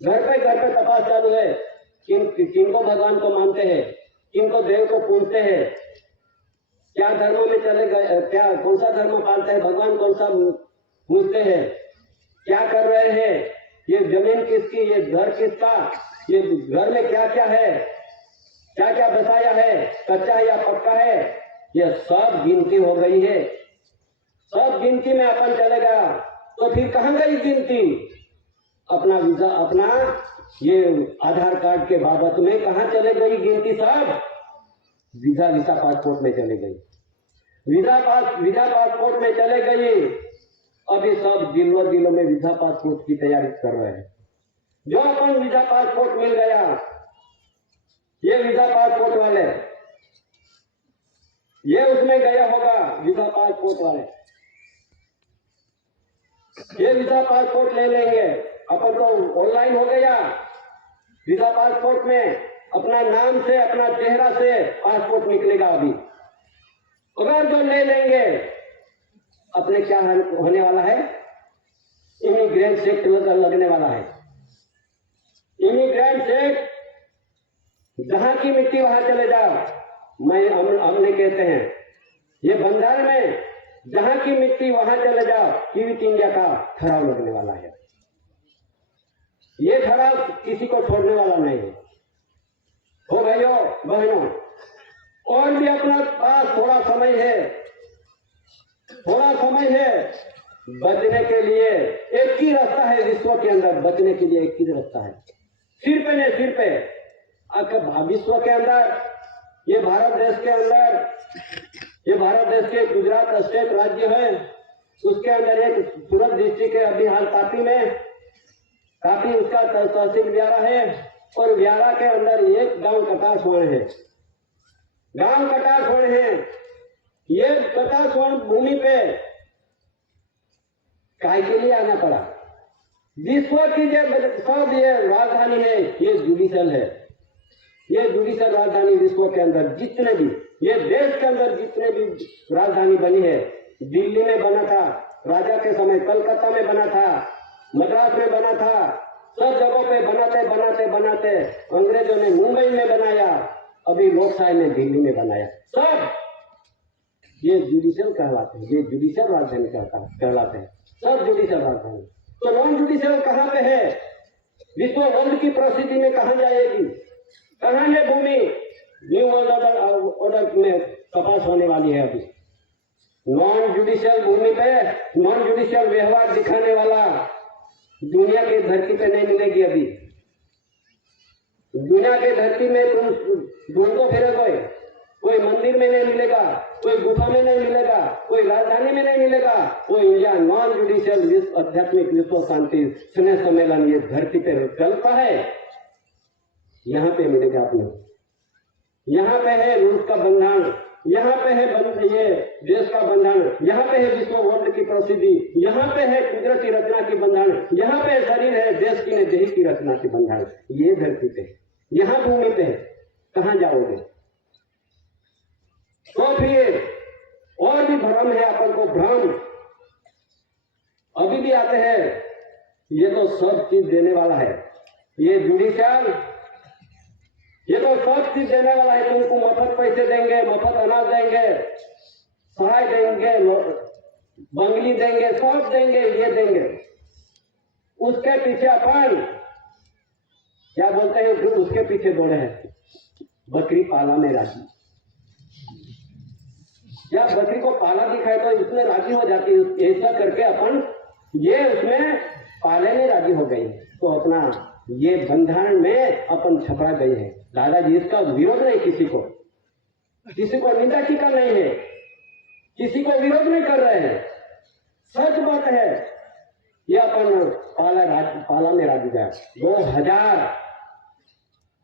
घर पे तपास चालू है। किनको भगवान को मानते हैं, किनको देव को पूजते हैं, क्या धर्म में चले गए, क्या कौन सा धर्म पालते हैं, भगवान कौन सा पूजते हैं, क्या कर रहे हैं, ये जमीन किसकी, ये घर किसका, ये घर में क्या क्या है, क्या क्या बसाया है, कच्चा है या पक्का है, ये सब गिनती हो गई है। सब गिनती में अपन चले गया तो फिर कहाँ गई गिनती, अपना वीजा, अपना ये आधार कार्ड के बाबत में कहाँ चले गई गिनती, सब वीजा पासपोर्ट में चले गई, वीजा पासपोर्ट में चले गई। अभी सब दिलों में वीजा पासपोर्ट की तैयारी कर रहे हैं। जो अपन वीजा पासपोर्ट मिल गया, ये वीजा पासपोर्ट वाले, ये उसमें गया होगा वीजा पासपोर्ट वाले, ये वीजा पासपोर्ट ले लेंगे। अपन तो ऑनलाइन हो गया, वीजा पासपोर्ट में अपना नाम से, अपना चेहरा से पासपोर्ट निकलेगा। अभी अगर जो ले लेंगे, अपने क्या होने वाला है, इमिग्रेंट एक्ट लगने वाला है। इमिग्रेंट एक्ट, जहां की मिट्टी वहां चले जाओ, हमने कहते हैं ये बंधारण में जहां की मिट्टी वहां चले जाओ, क्विट इंडिया का ठहराव लगने वाला है। ये ठहराव किसी को छोड़ने वाला नहीं है। हो भाइयों बहनों, और भी अपना पास थोड़ा समय है बचने के लिए। एक ही रास्ता है विश्व के अंदर बचने के लिए, एक ही रास्ता है, सिर पे विश्व के अंदर, ये भारत देश के अंदर, ये भारत देश के गुजरात स्टेट राज्य है, उसके अंदर एक सूरत डिस्ट्रिक्ट है। अभी हाल तापी उसका तहसील व्यारा है, और व्यारा के अंदर एक गांव कटासवण है। ये कटासवण भूमि पे काय के लिए आना पड़ा। विश्व की जो सब ये राजधानी है, ये जुडिशल है। ये जुडिशल राजधानी विश्व के अंदर जितने भी, ये देश के अंदर जितने भी राजधानी बनी है, दिल्ली में बना था राजा के समय, कलकत्ता में बना था, मद्रास में बना था, सब जगहों पे बनाते अंग्रेजों ने मुंबई में बनाया, अभी लोकशाही ने दिल्ली में बनाया। सब ये जुडिशल कहलाते हैं, ये जुडिशल राजधानी कहलाते हैं, सब जुडिशल राजधानी। तो नॉन जुडिशल कहाँ पे है, विश्व वर्ल्ड की परिस्थिति में कहाँ जाएगी, कहाँ ये भूमि न्यू वर्ल्ड ऑर्डर में कपास होने वाली है। अभी नॉन जुडिशियल भूमि पे नॉन जुडिशियल व्यवहार दिखाने वाला दुनिया की धरती पे नहीं मिलेगी। अभी दुनिया की धरती में तुम ढूंढो फिरोगे, कोई मंदिर में नहीं मिलेगा, कोई गुफा में नहीं मिलेगा, कोई राजधानी में नहीं मिलेगा। वो इंडिया नॉन जुडिशियल आध्यात्मिक विश्व शांति स्नेह सम्मेलन ये धरती पे चलता है। यहाँ पे मिलेगा आपने। यहाँ पे है रूस का बंधन, यहाँ पे है ये देश का बंधन, यहाँ पे है विश्व वर्ल्ड की प्रसिद्धि, यहाँ पे है कुदरती रचना की बंधन, यहाँ पे शरीर है देश की देही की रचना की बंधन। ये धरती पे, यहाँ भूमि पे है, कहाँ जाओगे? तो फिर और भी भ्रम है अपन को, भ्रम अभी भी आते हैं। ये तो सब चीज देने वाला है, ये जुडिशियल, ये तो सब चीज देने वाला है। तुमको मफत पैसे देंगे, मफत अनाज देंगे, सहाय देंगे, बंगली देंगे, सब देंगे, ये देंगे। उसके पीछे अपन क्या बोलते हैं, जो उसके पीछे दौड़े हैं, बकरी पाला में राजी। या बकरी को पाला दिखाए तो इसमें राजी हो जाती है, ऐसा करके अपन ये उसमें पाले में राजी हो गई, तो अपना ये बंधन में अपन छपड़ा गए हैं। दादाजी इसका विरोध नहीं, किसी को निंदा टीका नहीं है, किसी को विरोध नहीं कर रहे हैं, सच बात है। ये अपन पाला में राजी गया। 2000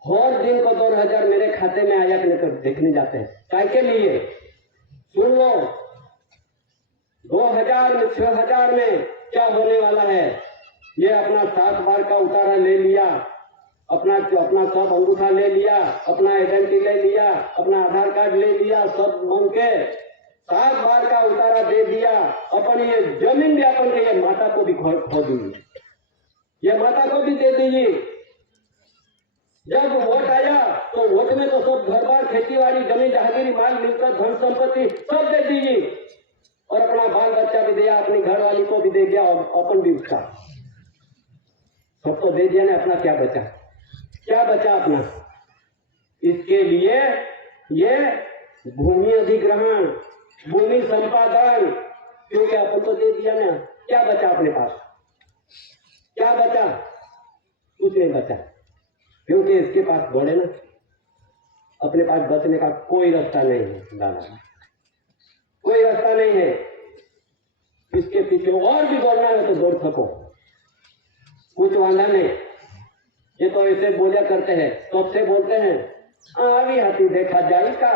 हर दिन को 2000 मेरे खाते में आया लेकर देखने जाते हैं, काय के लिए? सुन लो, 2000 में 6000 में क्या होने वाला है। ये अपना 7 बार का उतारा ले लिया, अपना सब अंगूठा ले लिया, अपना आइडेंटिटी ले लिया, अपना आधार कार्ड ले लिया, सब मांग के 7 बार का उतारा दे दिया। अपन ये जमीन भी अपन के ये माता को भी खो दीजिए, ये माता को भी दे दीजिए। जब वोट आया तो वोट में तो सब घर बार, खेतीबाड़ी, जमीन जहागिरी, माल मिलकर, धन संपत्ति सब दे दीजिए, और अपना बाल बच्चा भी दिया, अपनी घर वाली को भी दे दिया, और अपन भी उसका सब तो दे दिया ना। अपना क्या बचा? क्या बचा अपना? इसके लिए ये भूमि अधिग्रहण, भूमि संपादन, क्योंकि अपन तो दे दिया ना। क्या बचा अपने पास? क्या बचा? कुछ नहीं बचा, क्योंकि इसके पास दौड़े ना। अपने पास बचने का कोई रास्ता नहीं है दादा, कोई रास्ता नहीं है। इसके पीछे और भी दौड़ना है तो दौड़ सको, कुछ वादा नहीं। ये तो ऐसे बोलिया करते हैं, तो अब से बोलते हैं आवी हाथी देखा जाएगा।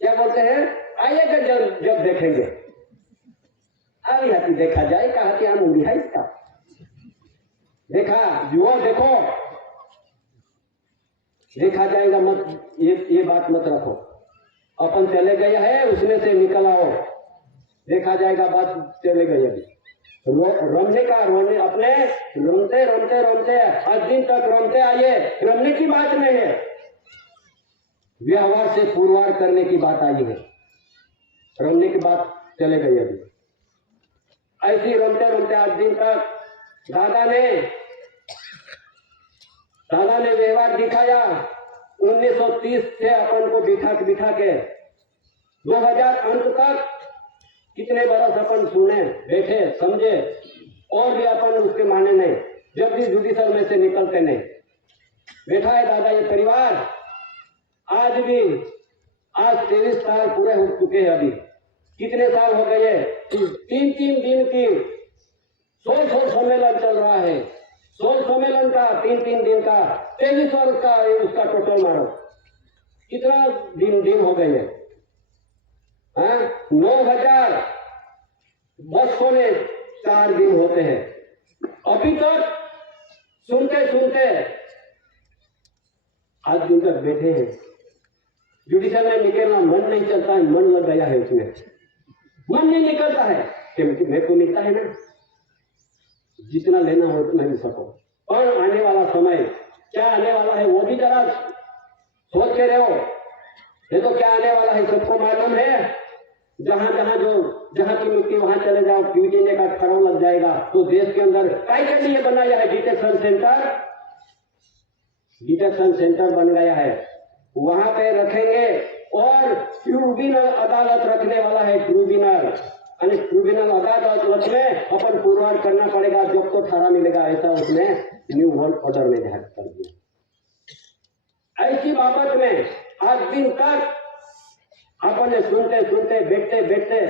क्या बोलते हैं? आइएगा जब देखेंगे, आवी हाथी देखा जाएगा। हाथी आम है इसका, देखा युवा, देखो देखा जाएगा मत, ये बात मत रखो। अपन चले गए हैं, उसमें से निकल आओ, देखा जाएगा बात चले गई। अभी रमने का रोने, अपने रमते रमते रमते आज दिन तक रमते आइए, रमने की बात नहीं है, व्यवहार से पुरवार करने की बात आई है। रमने की बात चले गई। अभी ऐसी रमते रमते आज दिन तक दादा ने व्यवहार दिखाया। 1930 से अपन को बिठा के 2000 अंत तक कितने बरस अपन सुने, बैठे, समझे, और भी अपन उसके माने नहीं। जब भी जुडिशल में से निकलते नहीं, बैठा है दादा ये परिवार। आज 23 साल पूरे हो चुके हैं। अभी कितने साल हो गए? 3 दिन की 100 सम्मेलन चल रहा है। 100 सम्मेलन का 3 दिन का 23 वर्ष का उसका टोटल मारो, कितना दिन हो गए हैं? 9000 बसों में 4 दिन होते हैं। अभी तक सुनते आज दिन तक बैठे हैं। जुडिशल में निकलना मन नहीं चलता है, मन लग गया है उसमें, मन नहीं निकलता है कि मेरे को मिलता है ना, जितना लेना हो उतना मिल सको। और आने वाला समय क्या आने वाला है वो भी जरा सोच के रहो। ये तो क्या आने वाला है सबको मालूम है। जहां की मिट्टी वहां चले जाओ, पीटीने का खड़ाव लग जाएगा। तो देश के अंदर काय के लिए बनाया है डिटेक्शन सेंटर बन गया है, वहां पे रखेंगे। और ट्रिब्यूनल अदालत रखने वाला है, ट्रिब्यूनल अदालत में अपन पुरवार करना पड़ेगा जब तो थारा मिलेगा, ऐसा उसने न्यू वर्ल्ड ऑर्डर में ध्यान कर दिया। ऐसी बाबत में आज दिन तक अपन ने सुनते बैठते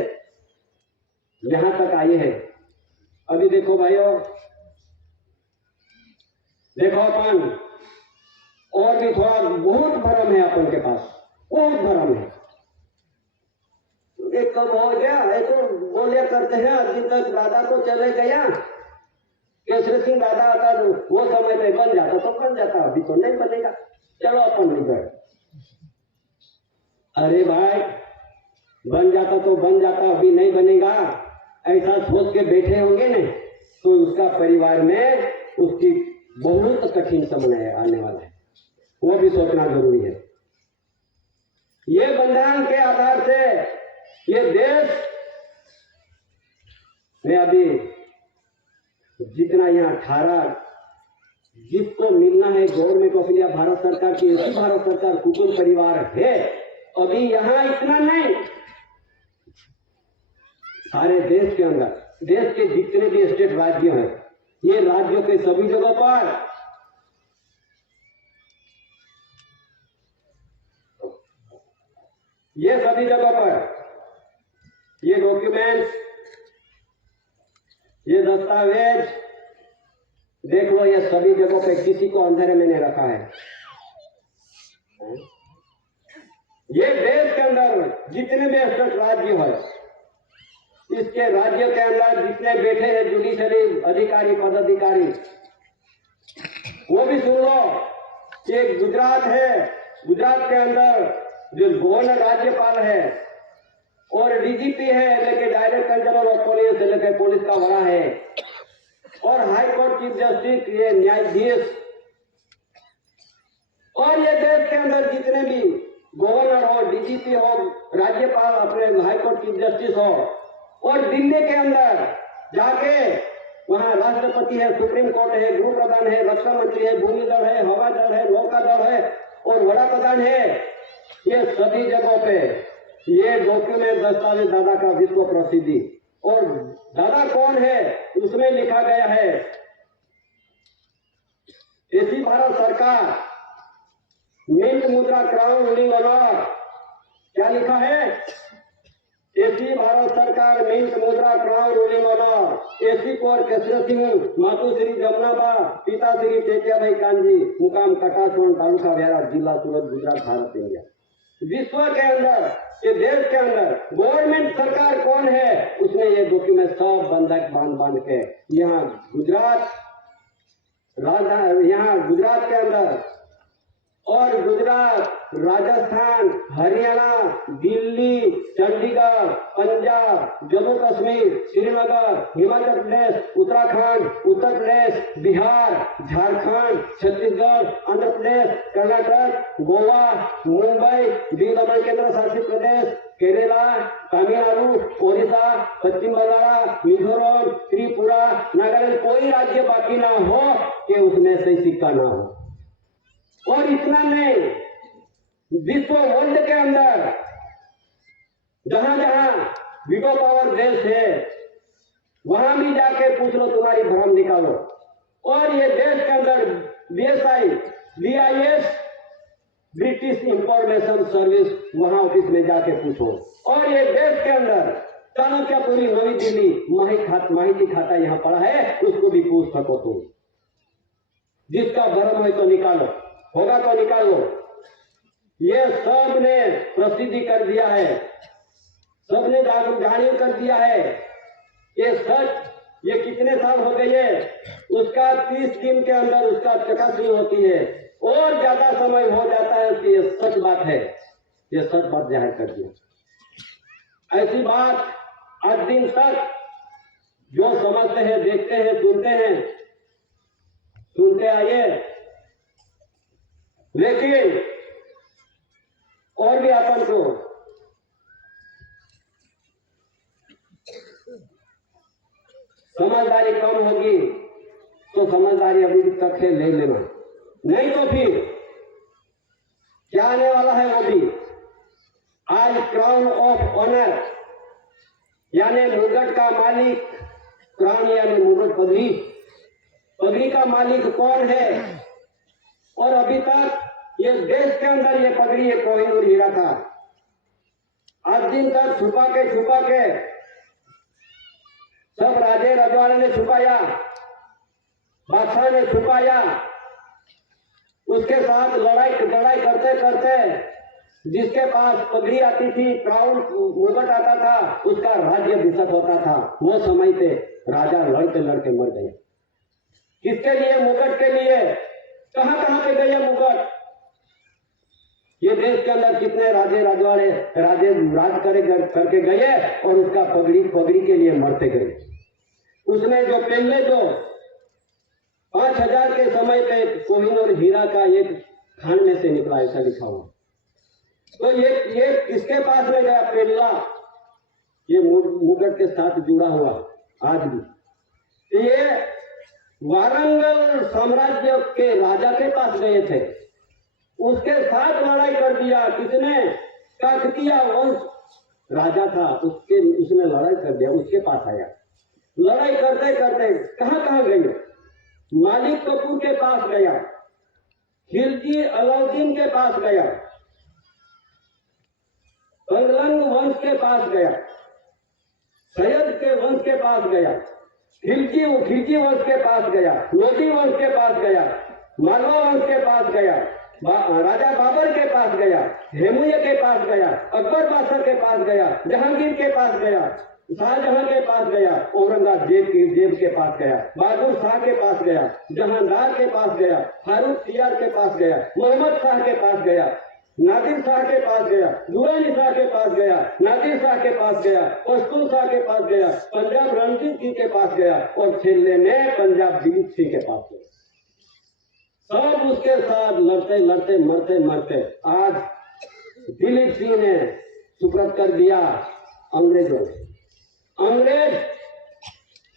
यहां तक आए हैं। अभी देखो भाइयों, देखो अपन और भी थोड़ा बहुत भरम है अपन के पास, बहुत भरम है। एक कब हो गया, एक तो बोलिया करते हैं अभी तक दादा तो चले गया, केसरी सिंह दादा आता वो समय पे बन जाता तो बन जाता, अभी तो नहीं बनेगा, चलो अपन निकल। अरे भाई बन जाता तो बन जाता, अभी नहीं बनेगा ऐसा सोच के बैठे होंगे ना, तो उसका परिवार में उसकी बहुत कठिन समय आने वाला है, वो भी सोचना जरूरी है। ये बंधारण के आधार से ये देश में अभी जितना यहाँ 18 जिसको मिलना है गवर्नमेंट ऑफ इंडिया भारत सरकार की, ऐसी भारत सरकार कुटुंब परिवार है, अभी यहाँ इतना नहीं, सारे देश के अंदर, देश के जितने भी स्टेट राज्य हैं, ये राज्यों के सभी जगहों पर ये सभी जगह पर ये डॉक्यूमेंट्स, ये दस्तावेज देख लो, ये सभी जगहों पे किसी को अंधेरे में नहीं रखा है। ये देश के अंदर जितने भी स्टेट राज्य है, इसके राज्य के अंदर जितने बैठे हैं जुडिशरी अधिकारी पदाधिकारी, वो भी सुन लो कि गुजरात है, गुजरात के अंदर जो गवर्नर राज्यपाल है और डीजीपी है, लेके डायरेक्टर जनरल ऑफ पुलिस से लेके पुलिस का बड़ा है, और हाई कोर्ट चीफ जस्टिस ये न्यायाधीश, और ये देश के अंदर जितने भी गवर्नर हो, डीजीपी हो, राज्यपाल, अपने हाई कोर्ट चीफ जस्टिस हो, और दिल्ली के अंदर जाके वहां राष्ट्रपति है, सुप्रीम कोर्ट है, गृह प्रधान है, रक्षा मंत्री है, भूमि दल है, हवा दल है, नौका दल है और वड़ा प्रधान है, ये सभी जगहों पे ये डॉक्यूमेंट दस्तावेज दादा का विश्व प्रसिद्धि, और दादा कौन है उसमें लिखा गया है, ऐसी भारत सरकार मिंट मुद्रा क्राउन रूलिंग ऑनर, क्या लिखा है, ऐसी भारत सरकार मिंट मुद्रा क्राउन रूलिंग ऑनर, ऐसी कौर केसरी सिंह, मातु श्री जमुनाबा, पिता श्री टेकियाभाई कांजी, मुकाम कटासोन, तालुका व्यारा, जिला सूरत, गुजरात, भारत, इंडिया। विश्व के अंदर, ये देश के अंदर गवर्नमेंट सरकार कौन है, उसने ये डॉक्यूमेंट सब बंधक बांध के यहाँ गुजरात के अंदर, और गुजरात, राजस्थान, हरियाणा, दिल्ली, चंडीगढ़, पंजाब, जम्मू कश्मीर, श्रीनगर, हिमाचल प्रदेश, उत्तराखंड, उत्तर प्रदेश, बिहार, झारखंड, छत्तीसगढ़, आंध्र प्रदेश, कर्नाटक, गोवा, मुंबई, दीव दमन केंद्र शासित प्रदेश, केरला, तमिलनाडु, ओडिशा, पश्चिम बंगाल, मिजोरम, त्रिपुरा, नागालैंड, कोई राज्य बाकी ना हो कि उसमें सही सिक्का ना हो। और इतना नहीं, विश्व वर्ल्ड के अंदर जहां जहां वीटो पावर देश है, वहां भी जाके पूछ लो, तुम्हारी भ्रम निकालो। और ये देश के अंदर BSI, BIS, British information service, वहां ऑफिस में जाके पूछो। और ये देश के अंदर चाणक्यपुरी, नई दिल्ली, माहिती खाता यहाँ पड़ा है, उसको भी पूछ सको तुम। जिसका भ्रम है तो निकालो, होगा तो निकाल लो। ये सब ने प्रसिद्धि कर दिया है, सबने जागरूक कर दिया है। ये सच, ये कितने साल हो गए, उसका 30 दिन के अंदर उसका चकासनी होती है, और ज्यादा समय हो जाता है कि ये सच बात है, ये सच बात जाहिर कर दिया। ऐसी बात आज दिन तक जो समझते हैं, देखते हैं, सुनते आइए, लेकिन और भी अपन को समझदारी कम होगी तो समझदारी अभी तक है, ले लेना, नहीं तो फिर क्या आने वाला है वो भी। आज क्राउन ऑफ ऑनर यानी मुकुट का मालिक, क्राउन यानी मुकुट, पगड़ी का मालिक कौन है, और अभी तक ये देश के अंदर ये पगड़ी एक कोहिनूर हीरा था, आज दिन तक छुपा के सब राजे रजवाड़े ने छुपाया, बादशाह ने छुपाया, उसके साथ लड़ाई करते करते जिसके पास पगड़ी आती थी, क्राउन मुकुट आता था, उसका राज्य विशत होता था। वो समय पे राजा लड़ते लड़ते मर गए। किसके लिए? मुकुट के लिए। कहां कहां पे गए मुकुट? ये देश के अंदर कितने राजे राजवाड़े राजे राज करके गए और उसका पगड़ी के लिए मरते गए। उसने जो पहले जो 5000 के समय पे कोहिनूर हीरा का एक खान में से निकला, ऐसा लिखा हुआ। तो ये किसके पास में गया? पेल्ला। ये मुकुट के साथ जुड़ा हुआ आज भी। ये वारंगल साम्राज्य के राजा के पास गए थे, उसके साथ लड़ाई कर दिया। किसने? काकतीय वंश राजा था, उसने लड़ाई कर दिया, उसके पास आया। लड़ाई करते करते कहां कहां गए? मालिक कपूर के पास गया, खिलजी अलाउद्दीन के पास गया, अंगलंग वंश के पास गया, सैयद के वंश के पास गया, खिलजी वंश के पास गया, लोधी वंश के पास गया, मालवा वंश के पास गया, राजा बाबर के पास गया, हेमुये के पास गया, अकबर बादशाह के पास गया, जहांगीर के पास गया, शाहजहां के पास गया, औरंगजेब के पास गया, बहादुर शाह के पास गया, जहांदार के पास गया, फारूक सियार के पास गया, मोहम्मद शाह के पास गया, नादिर शाह के पास गया, दुरानी शाह के पास गया, नादिर शाह के पास गया, पश्तून शाह के पास गया, पंजाब रणजीत सिंह के पास गया और छेले में पंजाब दिलीप सिंह के पास गया। सब उसके साथ लड़ते लड़ते मरते मरते आज दिलीप सिंह ने सुपुर्द कर दिया अंग्रेजों ने। अंग्रेज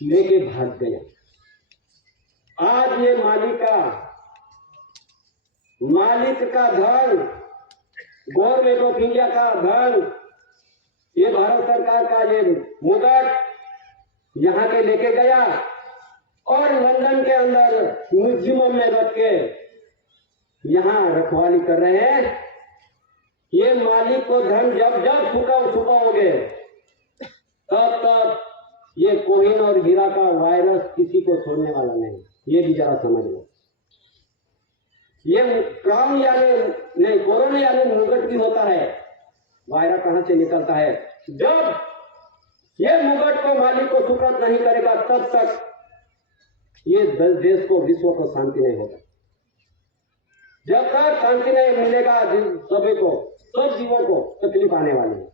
लेके भाग गया। आज ये मालिक का धन, गवर्नमेंट ऑफ इंडिया का धन, ये भारत सरकार का ये मुकुट यहाँ के लेके गया और लंदन के अंदर म्यूजियम में रख के यहाँ रखवाली कर रहे हैं। ये मालिक को धन जब जब छुपाओगे तब ये कोहिनूर हीरा का वायरस किसी को छोड़ने वाला नहीं। ये भी जरा समझ लो। ये क्राउन यानी नहीं, कोरोना यानी मुकुट भी होता है। वायरस कहां से निकलता है? जब ये मुकुट को मालिक को सुपुर्द नहीं करेगा तब तक ये देश को, विश्व को शांति नहीं होगा। जब तक शांति नहीं मिलेगा सभी को, सब जीवों को तकलीफ आने वाली है।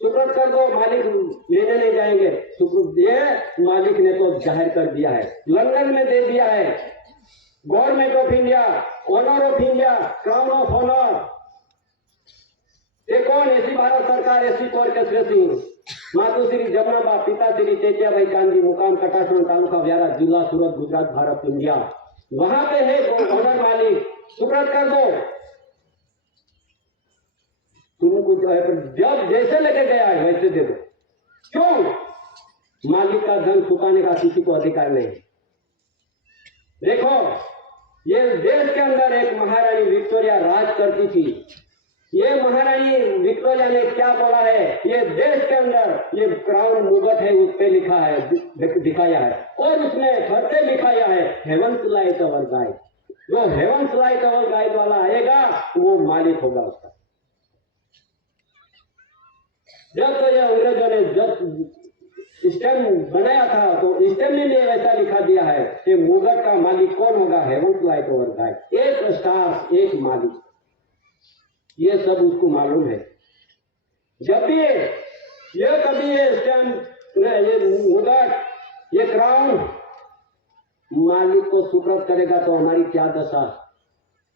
सुपुर्द कर दो, मालिक लेने नहीं जाएंगे। सुपुर्द ये मालिक ने तो जाहिर कर दिया है, लंदन में दे दिया है। Government of India, honour of India, crown of honour. ये कौन? ऐसी भारत सरकार, ऐसी कोर केसरी सिंह, मातु श्री जमनाबा, पिता श्री चेतियाभाई गांधी, मुकाम कटासण, तालुका व्यारा, जिला सूरत, गुजरात, भारत, इंडिया। वहां पे है ऑनर मालिक। सुपुर्द कर दो। तुमको जब जैसे लेके गया है वैसे दे दो। क्यों? मालिक का धन छुपाने का किसी को अधिकार नहीं। देखो, ये देश के अंदर एक महारानी विक्टोरिया राज करती थी। ये महारानी विक्टोरिया ने क्या बोला है? ये देश के अंदर ये क्राउन मुकुट है, उस पे लिखा है, दिखाया है और उसने फर्ते दिखाया है, हेवंस लाइट अवर गाइड। जो हेवंस लाइट अवर गाइड वाला आएगा वो मालिक होगा उसका। जब तो ये अंग्रेजों ने जब स्टैम्प बनाया था तो स्टैम्प में भी ऐसा लिखा दिया है कि मुकुट का मालिक कौन होगा? Heaven's light our guide. एक स्टार, एक मालिक। ये सब उसको मालूम है। जब भी ये कभी ये स्टैम्प, ये मुकुट, ये क्राउन मालिक को सुपुर्द करेगा तो हमारी क्या दशा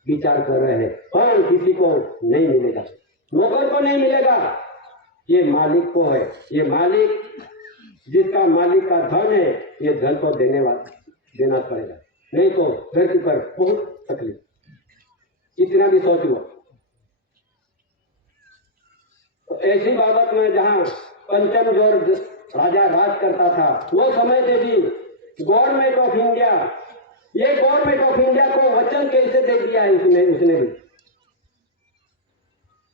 विचार कर रहे हैं। पर किसी को नहीं मिलेगा, नौकर को नहीं मिलेगा, ये मालिक को है। ये मालिक, जिसका मालिक का धन है, ये धन को देना पड़ेगा, नहीं तो धरती पर बहुत तकलीफ। इतना भी सोच लो। तो ऐसी बाबत में जहां पंचम जॉर्ज राजा राज करता था, वो समय से भी गवर्नमेंट ऑफ इंडिया, ये गवर्नमेंट ऑफ इंडिया को वचन कैसे दे दिया है उसने भी,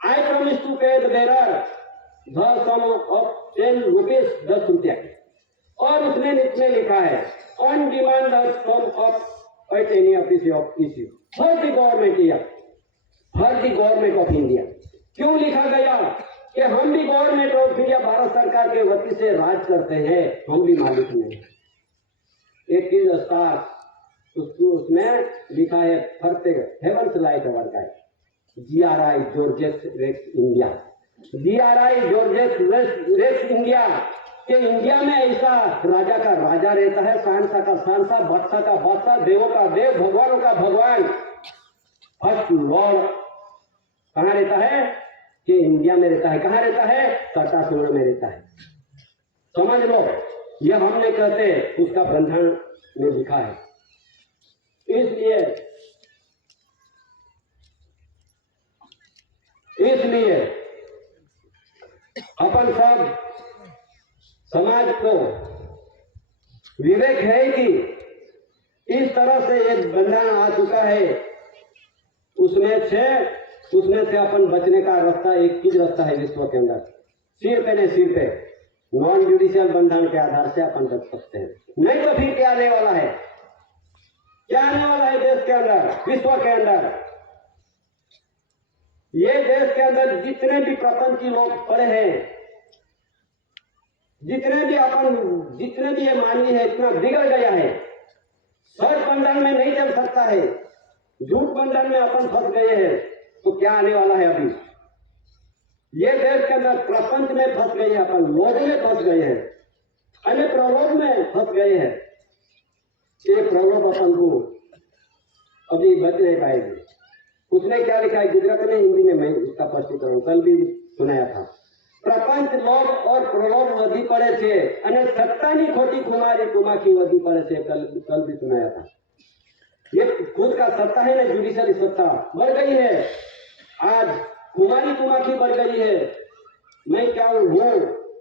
I promise to pay the bearer the sum of 10 rupees, 10 रुपया। और उसने इसमें लिखा है on demand the sum of any of this issue for the government here, for the government of India. क्यों लिखा गया कि हम भी गवर्नमेंट ऑफ इंडिया भारत सरकार के वती से राज करते हैं, हम भी मालिक नहीं। एक चीज उसमें लिखा है first heavens light our guide, GRI Georges Rex India, GRI Georges Rex India कि इंडिया में ऐसा राजा का राजा रहता है, शानसा का शानसा, बादशाह का बादशाह, देवों का देव, भगवानों का भगवान, फर्स्ट लॉर्ड कहाँ रहता है कि इंडिया में रहता है। कहाँ रहता है? कटासोर में रहता है। समझ लो, यह हमने कहते उसका बंधन में लिखा है। इसलिए अपन सब समाज को विवेक है कि इस तरह से एक बंधन आ चुका है, उसमें से अपन बचने का रास्ता एक ही रास्ता है विश्व के अंदर, सिर पे नहीं सिर पे नॉन जुडिशियल बंधन के आधार से अपन बच सकते हैं। नहीं तो फिर क्या आने वाला है, क्या आने वाला है देश के अंदर, विश्व के अंदर? ये देश के अंदर जितने भी प्रपंची लोग पड़े हैं, जितने भी ये मानवी है, इतना बिगड़ गया है, सच बंधन में नहीं चल सकता है, झूठ बंधन में अपन फंस गए हैं। तो क्या आने वाला है अभी? ये देश के अंदर प्रपंच में फंस गए हैं, अपन लोभ में फंस गए हैं, अन्य प्रलोभ में फंस गए हैं। ये प्रलोभ अपन को अभी बच नहीं पाएगी। उसने क्या लिखा है गुजरात में, हिंदी में मैं इसका स्पष्टीकरण कल भी सुनाया था। प्रपंच लोभ और प्रलोभ वधी पड़े छे અને સત્તાની ખોટી કુમારી કુમાખી વધી પડે છે, कल भी सुनाया था। ये खुद का सत्ता है ना, जुडिशियल सत्ता बढ़ गई है, आज कुमारी कुमाखी बढ़ गई है। मैं क्या हूँ,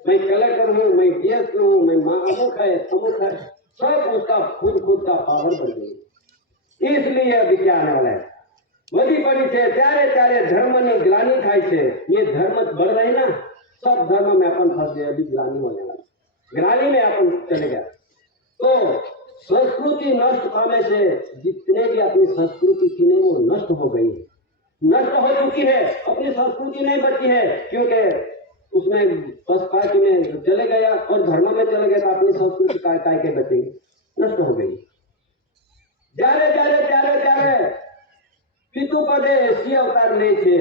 मैं कलेक्टर हूँ, मैं डीएस हूँ, मैं अमुक है तमुक है, सब उसका खुद का पावर बढ़ गई। इसलिए अभी क्या आने वाला है, वधी पड़ी है, त्यारे धर्म की ग्लानी थाय छे। ये धर्म बढ़ रहे ना, सब धर्म में अपन फंस गए, अभी ग्लानी होने वाला, ग्लानी में अपन चले गए। तो संस्कृति नष्ट पाने से जितने भी अपनी संस्कृति थी नहीं, वो नष्ट हो गई है, नष्ट हो चुकी है, अपनी संस्कृति नहीं बची है, क्योंकि उसमें पशुपाती में चले गया और धर्म में चले गए, तो अपनी संस्कृति काय के बचेगी, नष्ट हो गई। ત્યારે पितु पदे ऐसी अवतार ले छे,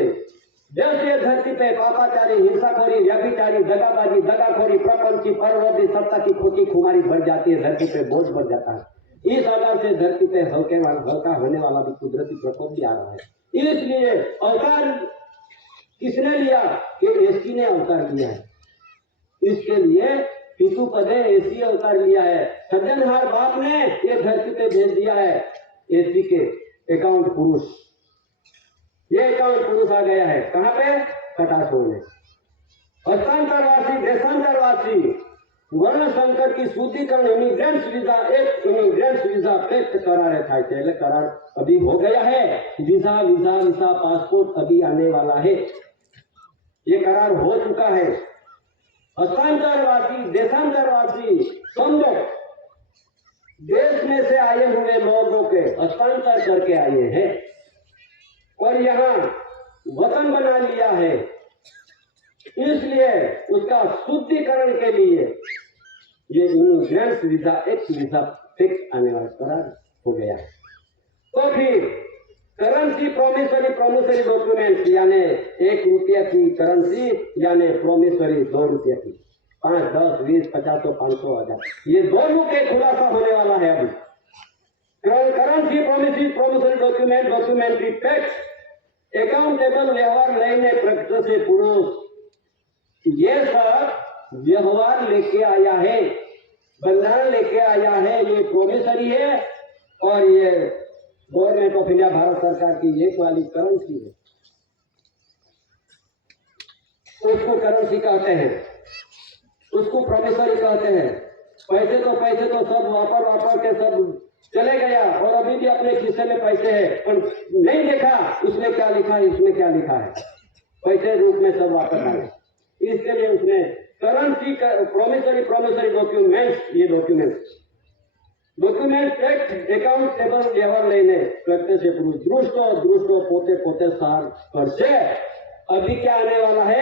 जब ये धरती पे पापाचारी, हिंसाखोरी, व्यभिचारी, दगाबाजी, दगाखोरी, प्रपंची, परवर्ती, सत्ता की खोटी खुमारी बढ़ जाती है, धरती पे बोझ बढ़ जाता है। इस आधार से धरती पे हल्का होने वाला भी कुदरती प्रकोप भी आ रहा है। इसलिए अवतार किसने लिया कि एसी ने अवतार लिया है, इसके लिए पितु पदे एसी अवतार लिया है। सज्जनहार बाप ने ये धरती पे भेज दिया है एसी के अकाउंट पुरुष, ये अकाउंट पुरुष आ गया है कहाँ पे, कटासोर में। हस्तांतरवासी, देशांतरवासी, वर्ण संकट की शुद्धिकरण इमिग्रेंट्स वीजा, एक इमिग्रेंट्स वीजा पेश करार था, करार अभी हो गया है, वीजा पासपोर्ट अभी आने वाला है, ये करार हो चुका है। हस्तांतरवासी, देशांतरवासी, समझो देश में से आए हुए लोगों के हस्तांतर करके आए हैं और यहाँ वतन बना लिया है, इसलिए उसका शुद्धिकरण के लिए ये इमिग्रेंट्स वीजा, एक वीजा फिक्स आने वाला करार हो गया है। तो फिर करेंसी प्रोमिसरी डॉक्यूमेंट, यानी 1 रुपया की करेंसी, यानी प्रोमिसरी 2 रुपया की, 5, 10, 20, 50, 500, 1000, ये दोनों के खुलासा होने वाला है अभी। Currency promissory documentary tax, accountable व्यवहार लेने प्रकृति से पुरुष, ये सब व्यवहार लेके आया है, बंधन लेके आया है, ये प्रोमिसरी है और ये गवर्नमेंट ऑफ इंडिया भारत सरकार की एक वाली करेंसी है, उसको करेंसी कहते हैं, उसको प्रोमिसरी कहते हैं। पैसे तो सब वापर के सब चले गया और अभी भी अपने खिस्से में पैसे है, पर नहीं देखा उसमें क्या लिखा है, इसमें क्या लिखा है, पैसे रूप में सब वापस आए। इसके लिए उसने करेंसी प्रोमिसरी डॉक्यूमेंट्स, ये डॉक्यूमेंट्स ડોક્યુમેન્ટ ફેક્ટ એકાઉન્ટેબલ વ્યવહાર લઈને પ્રત્યક્ષ પુરુષ દૃષ્ટો પોતે પોતે સાર करसे अभी क्या आने वाला है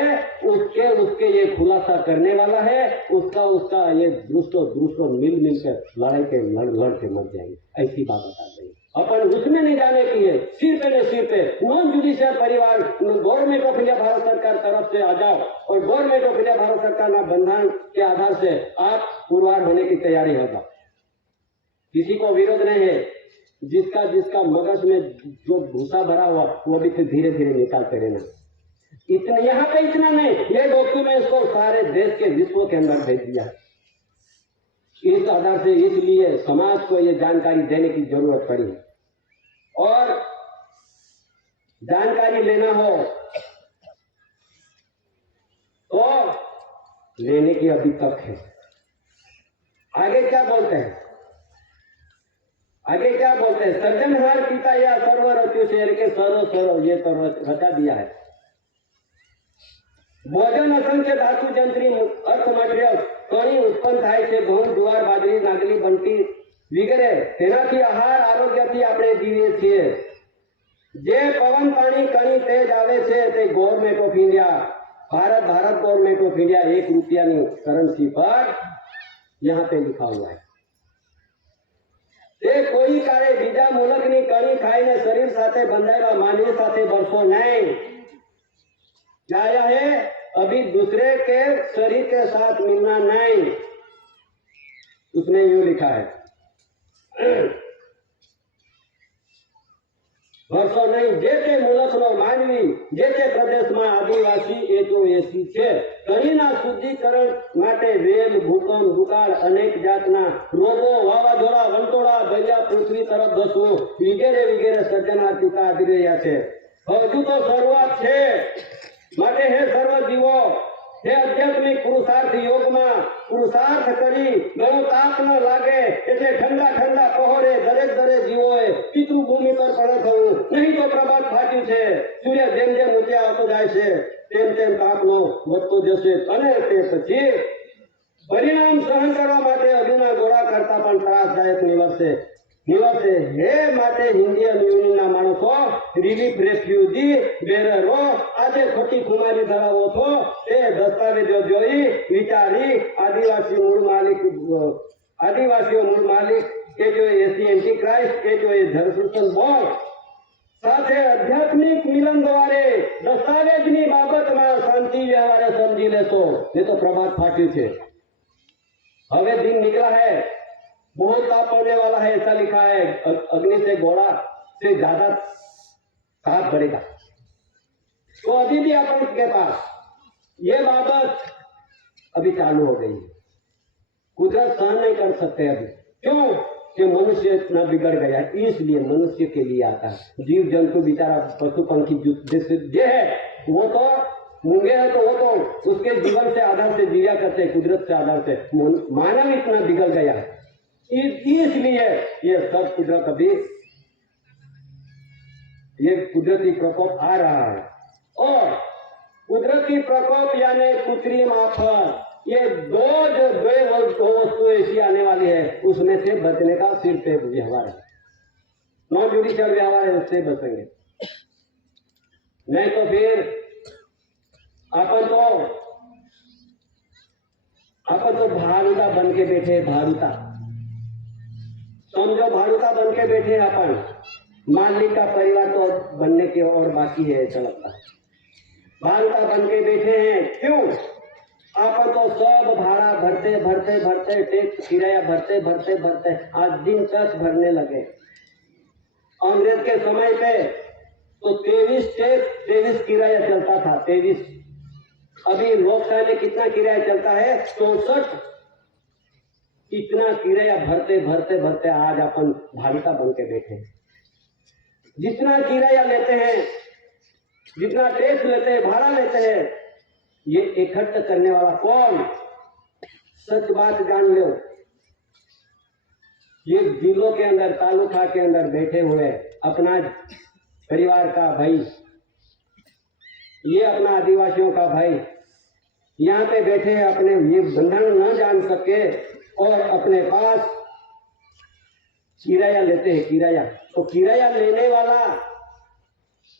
उसके ये खुलासा करने वाला है उसका ये दृष्टो मिल कर लड़ाई के लड़ के मर जाएंगे ऐसी बात बता रही अपन उसमें नहीं जाने की है सिर पे नॉन जुडिशियल परिवार गवर्नमेंट ऑफ इंडिया भारत सरकार तरफ से आ जाओ और गवर्नमेंट ऑफ इंडिया भारत सरकार ना बंधन के आधार से आप पुरवार होने की तैयारी होगा। किसी को विरोध नहीं है, जिसका मगज में जो भूसा भरा हुआ वो भी फिर धीरे धीरे निकालते रहना। इतना यहाँ पे इतना नहीं, ये डॉक्यूमेंट्स को सारे देश के विश्व के अंदर भेज दिया। इस आधार से इसलिए समाज को ये जानकारी देने की जरूरत पड़ी और जानकारी लेना हो तो लेने की अभी तक है। आगे क्या बोलते हैं सृजनहार पिता या सर्व रच्यु शेर के सर्व ये तो रचा दिया है। भोजन असंख्य धातु जंत्री अर्थ मटेरियल कणी उत्पन्न થાય છે। ઘઉં જુવાર બાજરી નાગલી બંટી વગેરે તેનાથી આહાર આરોગ્યથી આપણે જીવીએ છીએ। જે પવન પાણી કણી તેજ આવે છે તે government of India Bharat government of India 1 रुपयाની करंसी पर यहाँ पे लिखा हुआ है। તે કોઈ કાળે બીજા મુલકની કણી ખાઈને શરીર સાથે બંધાયેલા માનવી સાથે બરસો નહીં। क्या है अभी दूसरे के शरीर के साथ मिलना नहीं, उसने यूं लिखा है वर्षो नहीं। जे ते मुलकनो मानवी जे ते प्रदेशમાં આદિવાસી એ તો એસી છે। કણીના શુદ્ધિકરણ માટે રેલ ભૂકંપ દુકાળ અનેક જાતના રોગો વાવાઝોડા વંટોળા દરિયા પૃથ્વી તરફ ધસવું વગેરે વગેરે સર્જનાર ટીકા આવી રહ્યા છે। હજુ તો શરૂઆત છે માટે હે સર્વ જીવો हे आध्यात्मिक पुरुषार्थ योग में पुरुषार्थ करी गणो ताप न लागे એટલે ठंडा ठंडा पहोरे दरेक जीवोए પિતૃભૂમિ પર પડે થવું નહીં તો પ્રભાત ફાટ્યું છે। સૂર્ય જેમ જેમ ઊંચે આવતો જાય છે તેમ તાપનો વધતો જશે અને તે પછી પરિણામ સહન કરવા માટે અગ્નિના ગોળા કરતા પણ ત્રાસદાયક નિવડશે। हे माटे इंडियन यूनियनના માણસો રિલીફ રેફ્યુજી બેરરો આજે ખોટી ખુમારી ધરાવો છો તે દસ્તાવેજો જોઈ વિચારી આદિવાસીઓ મૂળ માલિક કે જો એસી એન્ટીક્રાઇસ્ટ કે જો એ ધરસૂચન બોર્ડ સાથે આધ્યાત્મિક મિલન દ્વારે દસ્તાવેજની બાબતમાં શાંતિ વ્યવહારે સમજી લેશો। ये तो प्रभात फाट्યું છે। હવે दिन निकला है, बहुत ताप पड़ने वाला है ऐसा लिखा है। अग्नि से गोला से ज्यादा ताप बढ़ेगा। तो अभी भी अपन के पास ये बाबत अभी चालू हो गई है। कुदरत सहन नहीं कर सकते अभी, क्यों कि मनुष्य इतना बिगड़ गया, इसलिए मनुष्य के लिए आता है। जीव जंतु बेचारा पशु पंखी जो है वो तो मूंगे है तो वो तो उसके जीवन से आधार से जिया करते, कुदरत से आधार से। मानव इतना बिगड़ गया है, इसलिए ये सब कुदरत अभी ये कुदरती प्रकोप आ रहा है। और कुदरती प्रकोप यानी कृत्रिम आफत, ये दो वस्तु ऐसी आने वाली है, उसमें से बचने का सिर्फ एक व्यवहार है, नॉन जुडिशियल व्यवहार है, उससे बचेंगे। नहीं तो फिर अपन तो भाड़ूता बन के बैठे। भाड़ूता समझो, भाड़ूता बन के बैठे अपन, मालिक का परिवार तो बनने की और बाकी है ऐसा लगता है। भाड़ूता बन के बैठे हैं, क्यों? अपन तो सब भाड़ा भरते टैक्स किराया भरते आज दिन तक भरने लगे। अंग्रेज के समय पे तो 23 टैक्स 23 किराया चलता था, 23। अभी लोकसभा में कितना किराया चलता है? 64। इतना किराया भरते आज अपन भाड़ूता बन के बैठे। जितना किराया लेते हैं, जितना टैक्स लेते हैं, भाड़ा लेते हैं, ये इकट्ठा करने वाला कौन? सच बात जान लो, ये जिलों के अंदर तालुका के अंदर बैठे हुए अपना परिवार का भाई, ये अपना आदिवासियों का भाई यहाँ पे बैठे हैं, अपने ये बंधन न जान सके और अपने पास किराया लेते हैं, किराया। तो किराया लेने वाला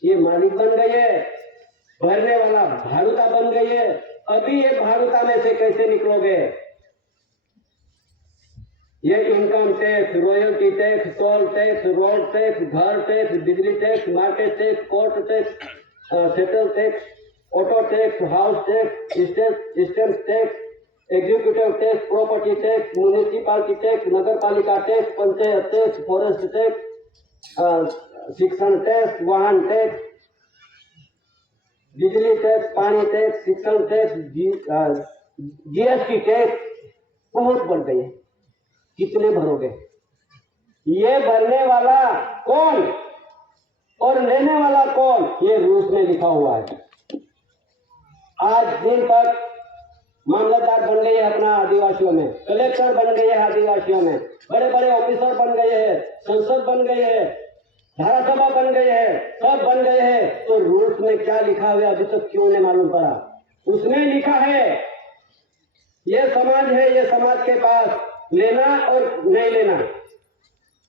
ये मालिक बन गए, भरने वाला भाड़ुता बन गए। अभी ये भाड़ुता में से कैसे निकलोगे? ये income tax, royalty tax, toll tax, road tax, घर टैक्स, बिजली tax, market tax, court tax, settle tax, auto tax, house tax, stamp tax, executive tax, property tax, municipality tax, नगर पालिका tax, panchayat tax, forest tax, शिक्षण tax, वाहन tax, बिजली tax, पानी tax, शिक्षण tax, GST tax बहुत बढ़ गई है। कितने भरोगे? ये भरने वाला कौन और लेने वाला कौन, ये रूल्स में लिखा हुआ है। आज दिन तक मामलतदार बन गए हैं अपना आदिवासियों में, कलेक्टर बन गए हैं आदिवासियों में, बड़े बड़े ऑफिसर बन गए हैं, संसद बन गए हैं, धारासभा बन गए हैं, सब बन गए हैं। तो रूल्स में क्या लिखा हुआ अभी तक क्यों नहीं मालूम पड़ा? उसमें लिखा है ये समाज है, ये समाज के पास लेना और नहीं लेना।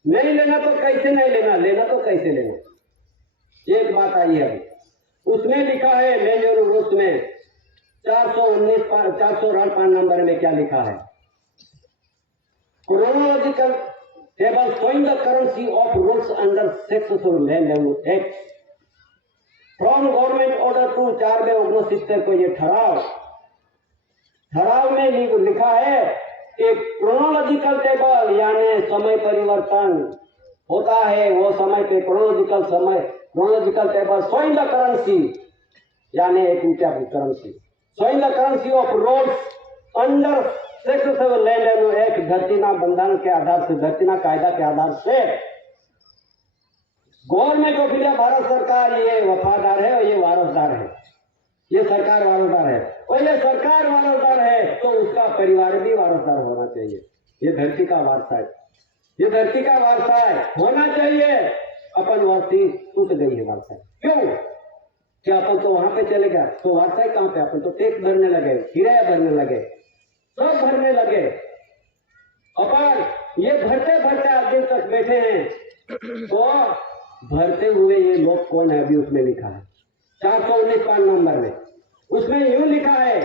नहीं लेना तो कैसे नहीं लेना, लेना तो कैसे लेना, एक बात आई है। उसमें लिखा है लैंड रूल्स में 419 नंबर में क्या लिखा है? Chronological table showing the currency of rules under successful land act from government order to 4/1970 को ये ठराव में लिखा है कि क्रोनोलॉजिकल टेबल यानी समय परिवर्तन होता है, वो समय पे chronological table showing the currency यानी एक ऊंचा currency, showing the currency of rules under successful land act, धरतीना बंधन के आधार से, धरतीना कायदा के आधार से गवर्नमेंट ऑफ इंडिया, भारत सरकार ये वफादार है और ये वारसदार है, ये सरकार वारसदार है। और ये सरकार वारसदार है तो उसका परिवार भी वारसदार होना चाहिए। ये धरती का वारसा है, ये धरती का वारसा है, होना चाहिए। अपन वारसी टूट गई है वारसा। क्यों? क्या अपन तो वहां पे चले गए तो वारसा कहां पे? अपन तो टैक्स भरने लगे, किराया भरने लगे, सब भरने लगे। अपन ये भरते भरते आज दिन तक बैठे हैं। तो भरते हुए ये लोग कौन है? अभी उसमें लिखा है 419 नंबर में, उसमें यूं लिखा है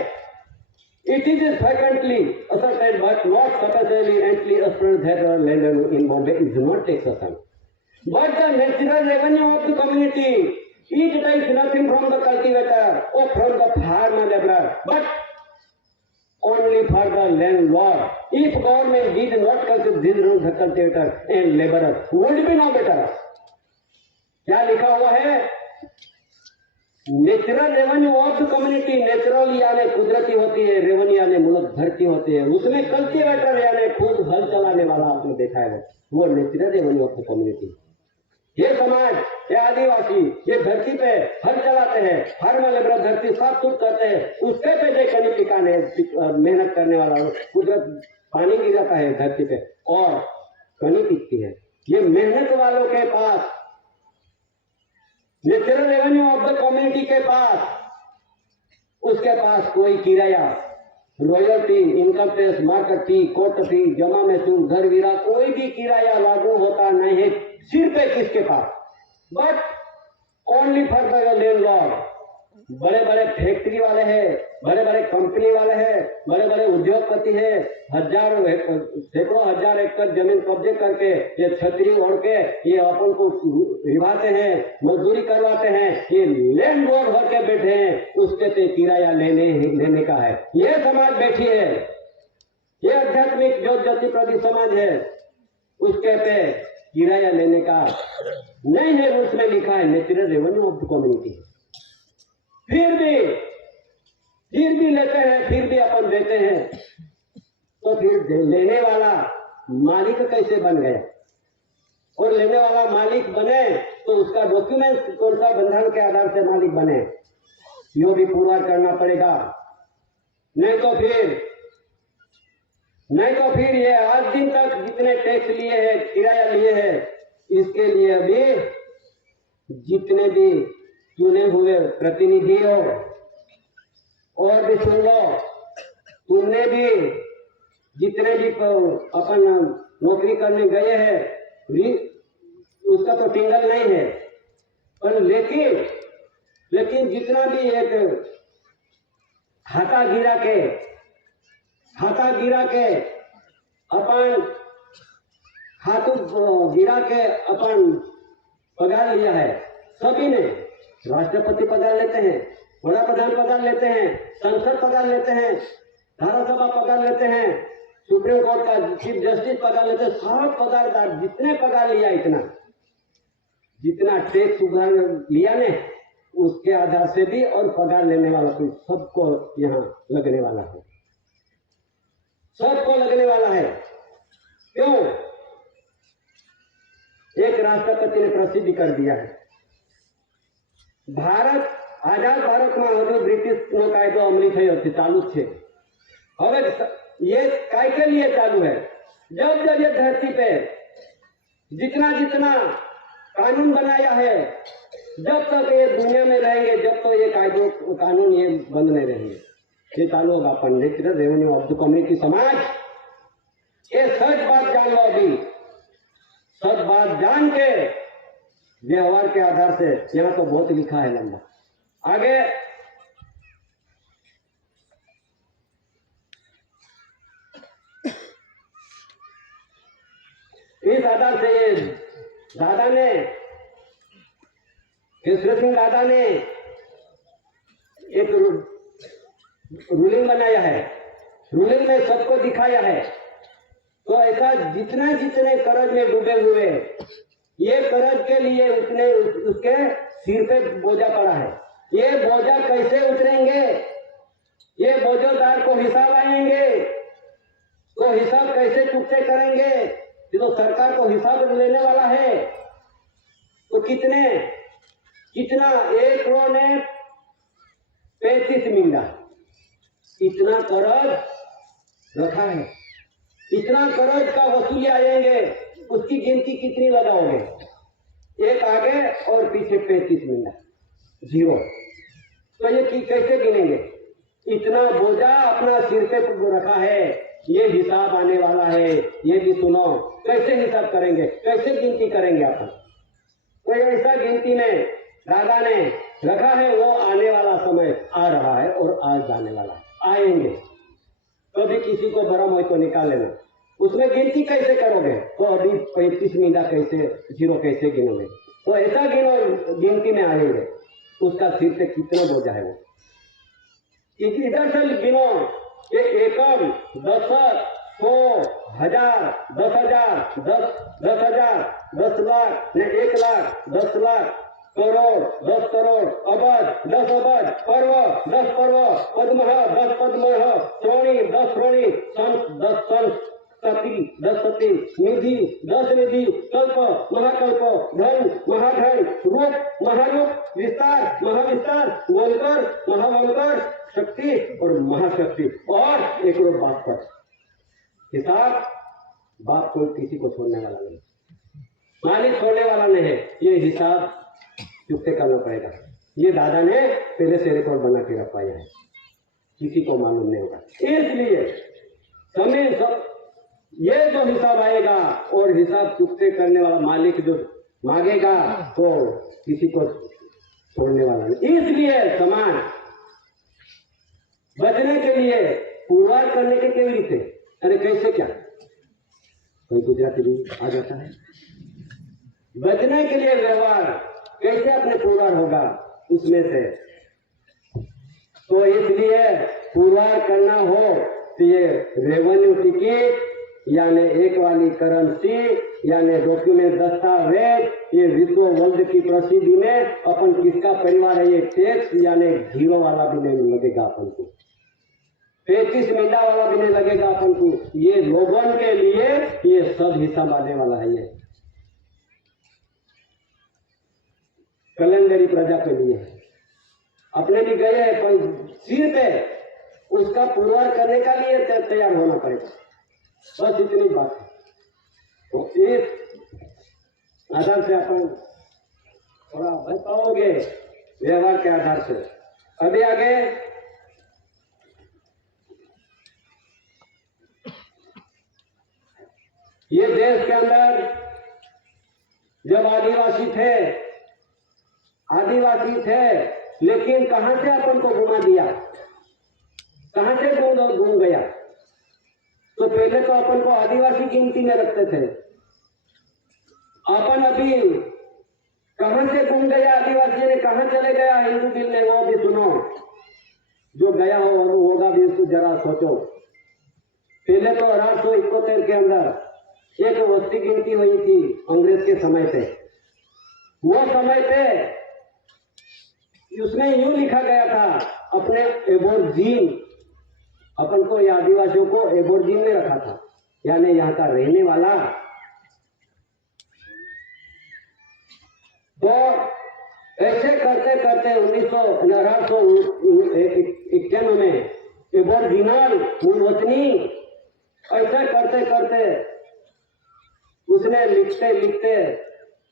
it is frequently asserted but not sufficiently asserted that the land in Bombay is not taxation but the natural revenue of the community. It takes nothing from the cultivator or from the farmer laborer but only for the landlord. If government did not consider these rules, the cultivator and laborer would be no better. क्या लिखा हुआ है? Natural revenue of the community, natural यानी कुदरती होती है, revenue यानी मुल्क भरती होती है, उसमें कल्टीवेटर यानी खुद हल चलाने वाला आपने देखा है, वो natural revenue of the community. ये समाज, ये आदिवासी, ये धरती पे हल चलाते हैं, फार्मर लेबर धरती साफ सुथ करते हैं, उसके पे जो कनी पिकाने मेहनत करने वाला कुदरत पानी गिराता है धरती पे और कनी पिकती है। ये मेहनत वालों के पास, natural revenue of the community के पास, उसके पास कोई किराया, royalty, income tax, market fee, court fee, जमा महसूल, घर वीरा, कोई भी किराया लागू होता नहीं है। सिर्फ किसके पास? But only for the landlord. बड़े बड़े फैक्ट्री वाले हैं, बड़े बड़े कंपनी वाले हैं, बड़े बड़े उद्योगपति हैं, सैकड़ों हजार एकड़ जमीन कब्जे करके ये छतरी ओढ़ के ये अपन को रिवाते हैं, मजदूरी करवाते हैं, ये लैंड बोर्ड भर के बैठे हैं, उसके से किराया लेने का है। ये समाज बैठी है, ये आध्यात्मिक जो ज्योति प्रति समाज है, उसके पे किराया लेने का नहीं है। उसमें लिखा है natural revenue of the community. फिर भी लेते हैं, फिर भी अपन देते हैं। तो फिर लेने वाला मालिक कैसे बन गया? और लेने वाला मालिक बने तो उसका डॉक्यूमेंट कौन सा बंधन के आधार से मालिक बने, यो भी पूरा करना पड़ेगा। नहीं तो फिर ये आज दिन तक जितने टैक्स लिए हैं, किराया लिए हैं, इसके लिए अभी जितने भी चुने हुए प्रतिनिधि हो और भी सुन लो, तुमने भी जितने भी अपन नौकरी करने गए हैं उसका तो टिंगल नहीं है, पर लेकिन जितना भी एक हाथा गिरा के अपन हाथों गिरा के अपन पगार लिया है। सभी ने राष्ट्रपति पगार लेते हैं, बड़ा प्रधान पगार लेते हैं, संसद पगार लेते हैं, धारासभा पगार लेते हैं, सुप्रीम कोर्ट का चीफ जस्टिस पगार लेते हैं। सब पगारदार जितने पगार लिया, जितना टैक्स उधार लिया ने, उसके आधार से भी और पगार लेने वाला कोई सबको यहाँ लगने वाला है, सबको लगने वाला है। क्यों? एक राष्ट्रपति ने प्रसिद्ध कर दिया है, आजाद भारत में हजू ब्रिटिश नो कायदो अमली थयो चालू है। હવે ये काय के लिए चालू है? जब जब ये धरती पे जितना कानून बनाया है, जब तक ये दुनिया में रहेंगे, जब तक तो ये कानून ये बंद नहीं रहेंगे, ये चालू होगा। पंडित रेवेन्यू ऑफ द कम्युनिटी समाज, ये सच बात जान लो। अभी सच बात जान के व्यवहार के आधार से, यहाँ तो बहुत लिखा है लंबा आगे। इस आधार से ये दादा ने, केसरी सिंह दादा ने एक रूलिंग बनाया है, रूलिंग में सबको दिखाया है। तो ऐसा जितने कर्ज में डूबे हुए, ये कर्ज के लिए उसके सिर पे बोझा पड़ा है। ये बोझा कैसे उतरेंगे? ये बोझोदार को हिसाब आएंगे, तो हिसाब कैसे चुकते करेंगे? तो सरकार को हिसाब लेने वाला है। तो कितना 1 करोड़ ने 35 मिंडा इतना कर्ज रखा है। इतना कर्ज का वसूली आएंगे, उसकी गिनती कितनी लगाओगे? एक आगे और पीछे 35 मिंडा, 0। तो ये कैसे गिनेंगे? इतना बोझा अपना सिर पे रखा है, ये हिसाब आने वाला है। ये भी सुनो, कैसे हिसाब करेंगे, कैसे गिनती करेंगे अपन? तो ऐसा गिनती में दादा ने रखा है, वो आने वाला समय आ रहा है और आज जाने वाला है। आएंगे कभी किसी को भरम हो तो निकाल लेना। उसमें गिनती कैसे करोगे? तो अभी 35 मिंडा कैसे, 0 कैसे गिनोगे? तो ऐसा गिनो, गिनती में आएंगे उसका सिर पे कितना बोझा है वो। इधर से गिनो, ये एकम, 10, 100, 1000, 10,000, 10,000, 10 लाख, 1 लाख, 10 लाख, करोड़, 10 करोड़, अबज, 10 अबज, पर्व, 10 पर्व, पद्म, 10 पद्म, श्रोणी, 10 श्रोणी, संत, 10 संत, सती, 10 सती, निधि, 10 निधि, कल्प, महाकल्प, धन, महाधन, रूप, महारूप, विस्तार, महाविस्तार, वंकर, महावंकर, शक्ति और महाशक्ति, और एक और बाप पर हिसाब। बाप कोई किसी को छोड़ने वाला नहीं, मालिक छोड़ने वाला नहीं है। ये हिसाब चुकते करना पड़ेगा। ये दादा ने पहले से रिकॉर्ड बना के रखवाया है, किसी को मालूम नहीं होगा। इसलिए समय सब ये जो हिसाब आएगा, और हिसाब चुकते करने वाला मालिक जो मांगेगा, तो किसी को छोड़ने वाला नहीं। इसलिए समाज बचने के लिए पुरवार करने के केवी रीते, अरे कैसे, क्या कोई गुजराती भी आ जाता है? बचने के लिए व्यवहार कैसे अपने पुरवार होगा उसमें से। तो इसलिए पुरवार करना हो तो ये रेवेन्यू टिकट यानी एक वाली करेंसी यानी डॉक्यूमेंट, दस्तावेज, ये विश्व वर्ल्ड की प्रसिद्धि में अपन किसका परिवार है, ये टैक्स यानी 0 वाला भी नहीं लगेगा अपन को, 35 मिंडा वाला भी नहीं लगेगा अपन को। ये लोगों के लिए ये सब हिसाब आने वाला है। ये कैलेंडरी प्रजा के लिए अपने भी गए हैं, पर सिर पे उसका पुरवार करने का लिए तैयार होना पड़ेगा। बस इतनी बात है। तो इस आधार से अपन थोड़ा बच पाओगे व्यवहार के आधार से। अभी आगे ये देश के अंदर जब आदिवासी थे, लेकिन कहां से अपन को घुमा दिया, कहां से घूम गया। तो पहले तो अपन को आदिवासी गिनती में रखते थे, अपन अभी कहां से घूम गया, आदिवासी ने कहां चले गया हिंदू बिल में, वो भी सुनो। जो गया हो होगा भी उसको जरा सोचो। पहले तो 1871 के अंदर एक वस्ती गिनती हुई थी अंग्रेज के समय पे। वो समय पे उसमें यूं लिखा गया था, अपने एबोर्जिन, अपन को या आदिवासियों को एबोर्जिन में रखा था, यानी यहाँ का रहने वाला। तो ऐसे करते करते 1891 में एबोर्जिनल मूल वतनी, ऐसा करते करते उसने लिखते लिखते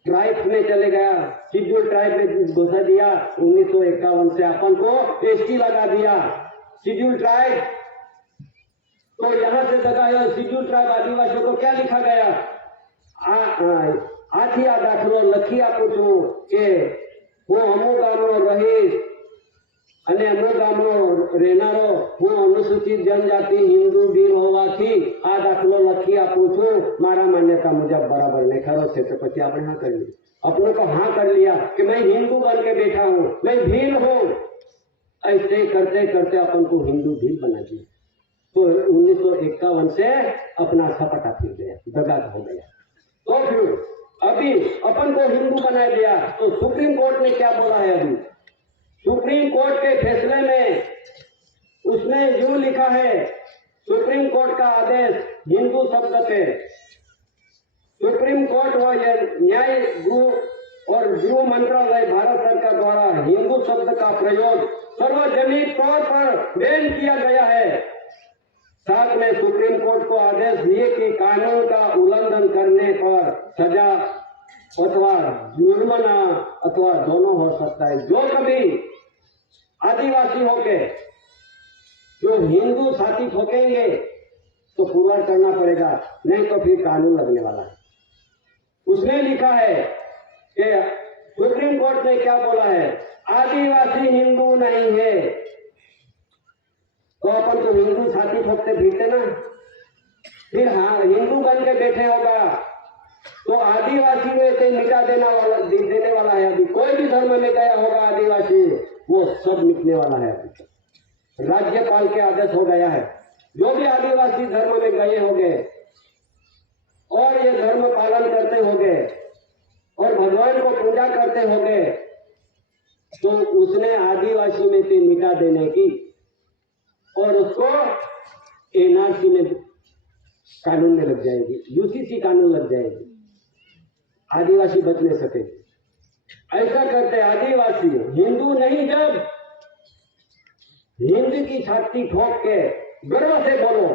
ट्राइब में चले गया, शेड्यूल ट्राइब में घोषणा दिया। 1951 से अपन को एसटी लगा दिया, शेड्यूल ट्राइब। तो यहां से लगाया शेड्यूल ट्राइब आदिवासियों को क्या लिखा गया, आथिया दाखलो लखिया पूछू के હું અમુક ગામનો રહીશ અને અમુક ગામનો રહેનારો, હું અનુસૂચિત જનજાતિ હિન્દુ બિલ હોવાથી આ દાખલો લખી આપું છું, મારા માન્યતા મુજબ બરાબર ને ખરો છે। तो પછી આપણે हाँ कर लिया, अपनों को हाँ कर लिया कि मैं हिंदू बन के बैठा हूँ, मैं भील हूँ। ऐसे करते करते अपन को हिंदू भील बना दिया। तो 1951 से अपना सपटा फिर गया, दगा हो गया। तो फिर अभी अपन को हिंदू बना दिया। तो सुप्रीम कोर्ट ने क्या बोला है, अभी सुप्रीम कोर्ट के फैसले में उसने यूं लिखा है, सुप्रीम कोर्ट का आदेश हिंदू शब्द पे, सुप्रीम कोर्ट व न्याय गृह और गृह मंत्रालय भारत सरकार द्वारा हिंदू शब्द का प्रयोग सार्वजनिक तौर पर बैन किया गया है। साथ में सुप्रीम कोर्ट को आदेश दिए कि कानून का उल्लंघन करने पर सजा अथवा जुर्माना अथवा दोनों हो सकता है। जो कभी आदिवासी होके जो हिंदू साथी ठोकेंगे तो पुरवार करना पड़ेगा, नहीं तो फिर कानून लगने वाला है। उसने लिखा है कि सुप्रीम कोर्ट ने क्या बोला है, आदिवासी हिंदू नहीं है। तो अपन तो हिंदू साथी ठोकते फिरते ना, फिर हाँ हिंदू बन के बैठे होगा तो आदिवासी में से मिटा देने वाला है। अभी कोई भी धर्म में गया होगा आदिवासी, वो सब मिटने वाला है। राज्यपाल के आदेश हो गया है, जो भी आदिवासी धर्म में गए होंगे और ये धर्म पालन करते होंगे और भगवान को पूजा करते होंगे, तो उसने आदिवासी में से मिटा देने की और उसको एनआरसी में कानून में लग जाएगी, यूसीसी कानून लग जाएगी, आदिवासी बच नहीं सकेगी। ऐसा करते आदिवासी हिंदू नहीं, जब हिंदू की छाती ठोक के गर्व से बोलो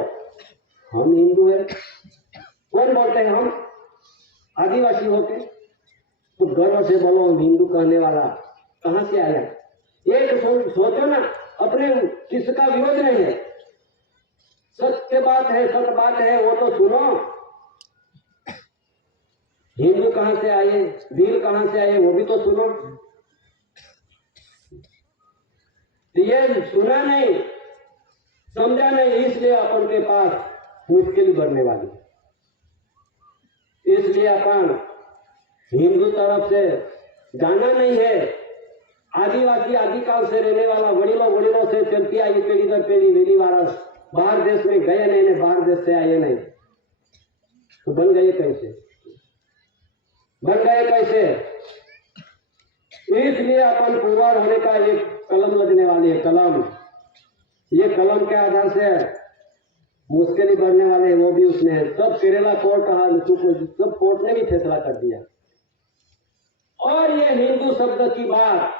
हम हिंदू हैं। कौन बोलते हैं हम आदिवासी होके, तो गर्व से बोलो हम हिंदू कहने वाला कहां से आया। एक सोचो ना, अपने किसका विरोध नहीं है, सत्य बात है, सत्य बात है, वो तो सुनो। हिंदू कहां से आए, भील कहां से आए, वो भी तो सुनो। ये सुना नहीं, समझा नहीं, इसलिए अपन के पास मुश्किल बढ़ने वाली। इसलिए अपन हिंदू तरफ से जाना नहीं है। आदिवासी आदिकाल से रहने वाला, वड़ीलों से चलती आई पीढ़ी दर पीढ़ी वेली वारस, बाहर देश में गए नहीं, बाहर देश से आए नहीं, तो बन गए कैसे, बन गए कैसे। इसलिए अपन पुरवार होने का एक कलम लगने वाली है, कलम। ये कलम के आधार से मुश्किल बढ़ने वाले हैं, वो भी उसने सब केरला कोर्ट सब कोर्ट ने भी फैसला कर दिया। और ये हिंदू शब्द की बात,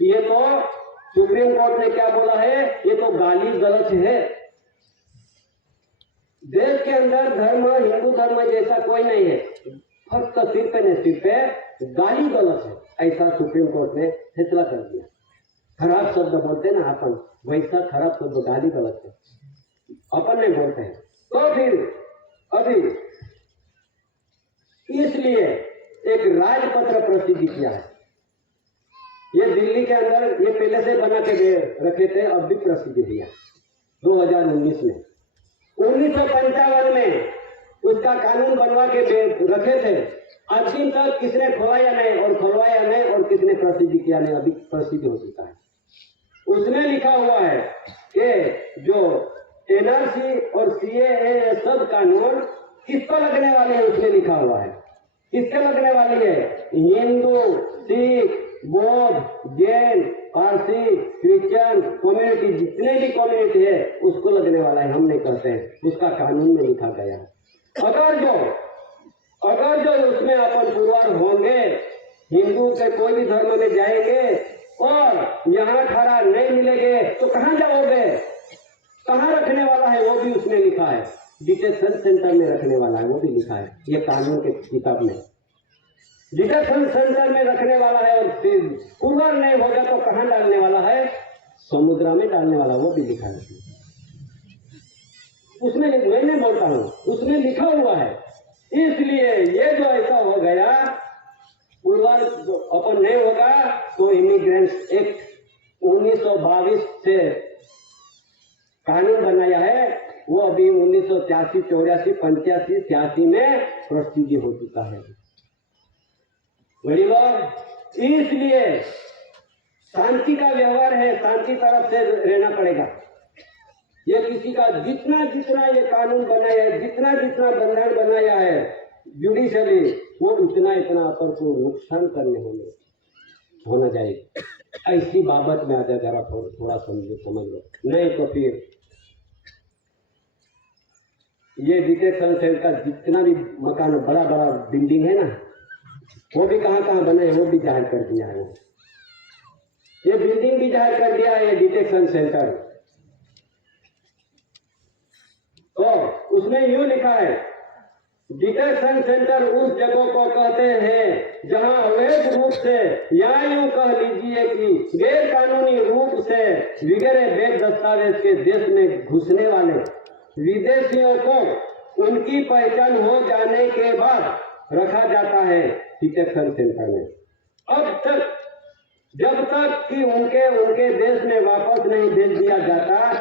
ये तो सुप्रीम कोर्ट ने क्या बोला है, ये तो गाली गलत है। देश के अंदर धर्म हिंदू धर्म जैसा कोई नहीं है, फक्त सिर्फ ने सिर्फ गाली गलत है, ऐसा सुप्रीम कोर्ट ने फैसला कर दिया। खराब शब्द बोलते ना अपन, वैसा खराब शब्द गाली गलत है, अपन नहीं बोलते हैं। तो फिर अभी इसलिए एक राजपत्र प्रसिद्ध किया है। ये दिल्ली के अंदर ये पहले से बना के रखे थे, अब भी प्रसिद्ध दिया 2019 में। 1955 में उसका कानून बनवा के रखे थे, आज दिन तक किसने खोलाया नहीं और खुलवाया नहीं और किसने प्रसिद्ध किया नहीं, अभी प्रसिद्ध हो चुका है। उसमें लिखा हुआ है कि जो एनआरसी और सीएए सब कानून किसको लगने वाले हैं, उसमें लिखा हुआ है। किसके लगने वाली है? हिंदू, सिख, बौद्ध, जैन, पारसी, क्रिश्चियन कम्युनिटी, जितने भी कम्युनिटी है उसको लगने वाला है। हम नहीं कहते हैं, उसका कानून में लिखा गया है। अगर जो उसमें अपन पुरवार होंगे, हिंदू के कोई भी धर्म में जाएंगे और यहाँ खरा नहीं मिलेंगे तो कहाँ जाओगे? कहाँ रखने वाला है वो भी उसमें लिखा है। डिटेंशन सेंटर में रखने वाला है वो भी लिखा है, ये कानून के किताब में। डिटेंशन सेंटर में रखने वाला है और पुरवार नहीं होगा तो कहाँ डालने वाला है? समुद्र में डालने वाला, वो भी लिखा है उसमें। मैं नहीं बोलता हूँ, उसमें लिखा हुआ है। इसलिए ये जो ऐसा हो गया, पुरवार अपन नहीं होगा तो इमिग्रेंट्स एक्ट 1922 से कानून बनाया है, वो अभी 1983, 84, 85, 86 में प्रसिद्ध हो चुका है। बड़ी लोग, इसलिए शांति का व्यवहार है, शांति तरफ से रहना पड़ेगा। ये किसी का जितना जितना ये कानून बनाया है, जितना जितना बंधन बनाया है जुडिशली, वो उतना इतना अपन को नुकसान करने होना चाहिए। ऐसी बाबत में आजा जरा थोड़ा समझ लो, नहीं तो फिर ये डिटेक्शन सेल का जितना भी मकान बड़ा बड़ा बिल्डिंग है ना, वो भी कहाँ कहाँ बने हैं वो भी जाहिर कर दिया है। ये बिल्डिंग भी जाहिर कर दिया है, ये डिटेक्शन सेंटर। तो उसमें यूं लिखा है, डिटेक्शन सेंटर उस जगह को कहते हैं जहां अवैध रूप से या यूं कह लीजिए कि गैर कानूनी रूप से वगैरह वैध दस्तावेज के देश में घुसने वाले विदेशियों को उनकी पहचान हो जाने के बाद रखा जाता है डिटेक्शन सेंटर में। अब तक जब तक कि उनके देश में वापस नहीं भेज दिया जाता,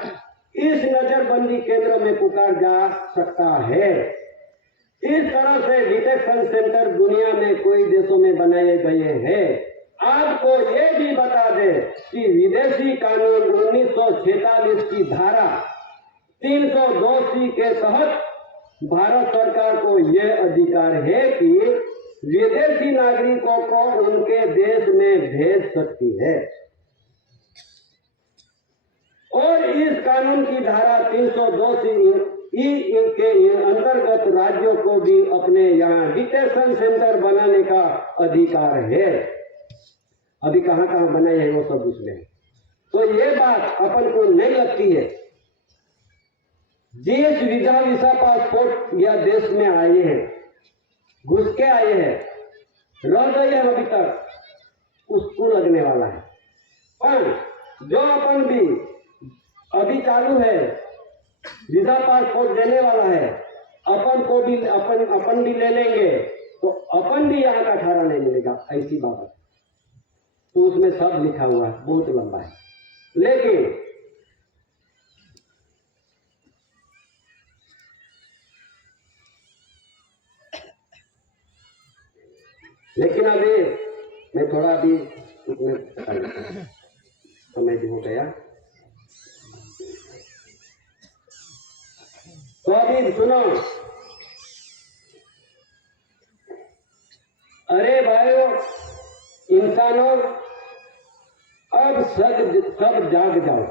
इस नजरबंदी केंद्र में पुकार जा सकता है। इस तरह से डिटेक्शन सेंटर दुनिया में कई देशों में बनाए गए हैं। आपको ये भी बता दे कि विदेशी कानून 1946 की धारा 302C के तहत भारत सरकार को यह अधिकार है कि विदेशी नागरिकों को उनके देश में भेज सकती है। और इस कानून की धारा 302C के अंतर्गत राज्यों को भी अपने यहाँ डिटेक्शन सेंटर बनाने का अधिकार है। अभी कहाँ कहाँ बनाए हैं वो सब उसमें। तो ये बात अपन को नहीं लगती है। जिस वीजा पासपोर्ट या देश में आए हैं, घुस के आए हैं, रह गए हैं अभी तक, उसको लगने वाला है। पर जो अपन भी अभी चालू है, वीजा पासपोर्ट देने वाला है, अपन को भी अपन भी ले लेंगे तो अपन भी यहाँ का ठहरा नहीं मिलेगा, ऐसी बात है। तो उसमें सब लिखा हुआ है, बहुत लंबा है। लेकिन अभी मैं थोड़ा अभी समय भी हो गया, तो अभी सुनो। अरे भाइयों, इंसानों, अब सब जाग जाओ,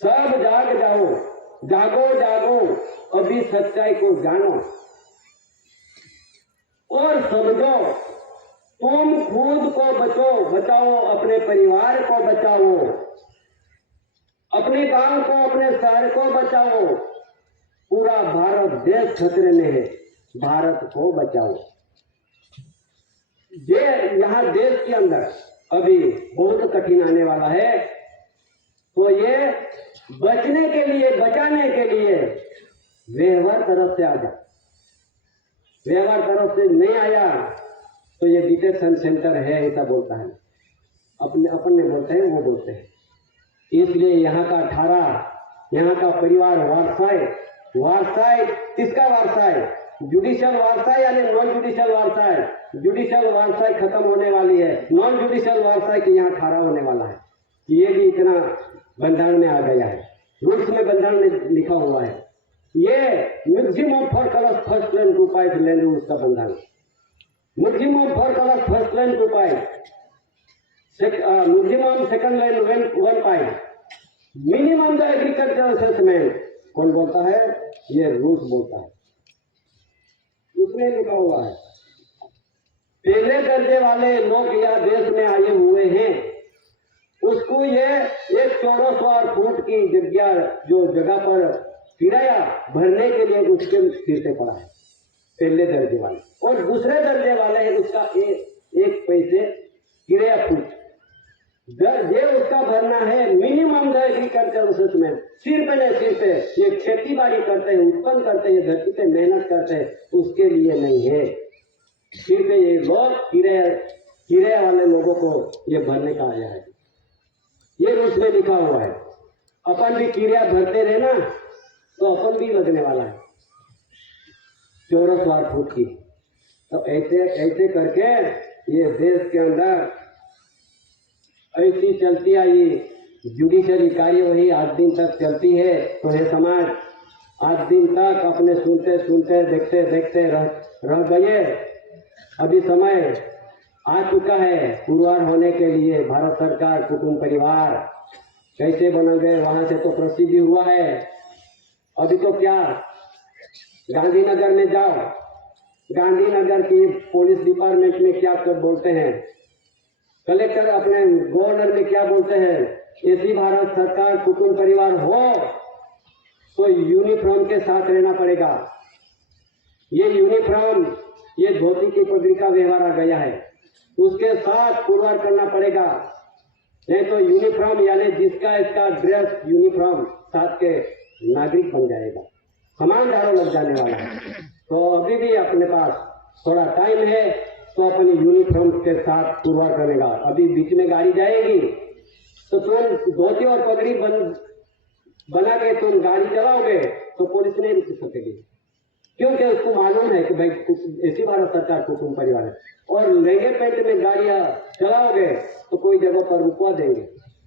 सब जाग जाओ, जागो जागो, अभी सच्चाई को जानो और समझो। तुम खुद को बचाओ, अपने परिवार को बचाओ, अपने गांव को, अपने शहर को बचाओ। पूरा भारत देश खतरे में है, भारत को बचाओ। ये यहाँ देश के अंदर अभी बहुत कठिन आने वाला है, तो ये बचने के लिए, बचाने के लिए व्यवहार तरफ से आ जाओ। व्यवहार तरफ से नहीं आया तो ये डिटेक्शन सेंटर है, ऐसा बोलता है। अपन ने बोलते हैं, वो बोलते हैं। इसलिए यहाँ का ठारा, यहाँ का परिवार वारसाई किसका वारसाई? जुडिशियल वारसाई यानी नॉन जुडिशियल वारसाई। जुडिशियल वारसाई खत्म होने वाली है, नॉन जुडिशियल वारसाई की यहाँ ठारा होने वाला है। ये भी इतना बंधारण में आ गया है, रूल्स में बंधारण में लिखा हुआ है। ये maximum for class first land two pipe land उसका बंधारण, maximum for class first land two pipe, maximum second land one pipe, minimum the agriculture assessment. कौन बोलता है? ये रूल्स बोलता है, उसमें लिखा हुआ है। पहले दर्जे वाले लोग यह देश में आए हुए हैं, उसको ये एक 1400 फुट की जगह पर किराया भरने के लिए उसके सिर पे पड़ा है, पहले दर्जे वाले। और दूसरे दर्जे वाले है उसका एक पैसे किराया फुट ये उसका भरना है। मिनिमम द एग्रीकल्चर असेसमेंट, सिर पे नहीं, सिर पे ये खेती बाड़ी करते हैं, उत्पन्न करते हैं, धरती पे मेहनत करते हैं, उसके लिए नहीं है। सिर पे ये लोग किराया वाले लोगों को ये भरने का आया है, ये उसमें लिखा हुआ है। अपन भी किराया भरते रहे ना तो अपन भी लगने वाला है 1400 फुट की। तो ऐसे करके ये देश के अंदर ऐसी चलती आई जुडिशरी कार्यवाही आज दिन तक चलती है। तो ये समाज आज दिन तक अपने सुनते देखते रह गए। अभी समय आ चुका है पुरवार होने के लिए। भारत सरकार कुटुंब परिवार कैसे बन गए, वहां से तो प्रसिद्धि हुआ है। अभी तो क्या गांधीनगर में जाओ, गांधीनगर की पुलिस डिपार्टमेंट में क्या सब बोलते हैं, कलेक्टर अपने गवर्नर में क्या बोलते हैं, ऐसी भारत सरकार कुटुंब परिवार हो तो यूनिफॉर्म के साथ रहना पड़ेगा। ये यूनिफॉर्म, ये धोती की पगड़ी का व्यवहार आ गया है, उसके साथ पुरवार करना पड़ेगा। नहीं तो यूनिफॉर्म यानी जिसका इसका ड्रेस यूनिफॉर्म साथ के नागरिक बन जाएगा, समान धारा लग जाने वाला है। तो अभी भी अपने पास थोड़ा टाइम है तो अपनी यूनिफॉर्म के साथ पुरवार करेगा। अभी बीच में गाड़ी जाएगी तो तुम धोती और पगड़ी बना के तुम गाड़ी चलाओगे तो पुलिस नहीं रुक सकेगी, क्योंकि उसको मालूम है कि भाई ऐसी भारत सरकार कुटुंब परिवार है। और लहंगे पैंट में गाड़ियां चलाओगे तो कोई जगह पर रुकवा देंगे।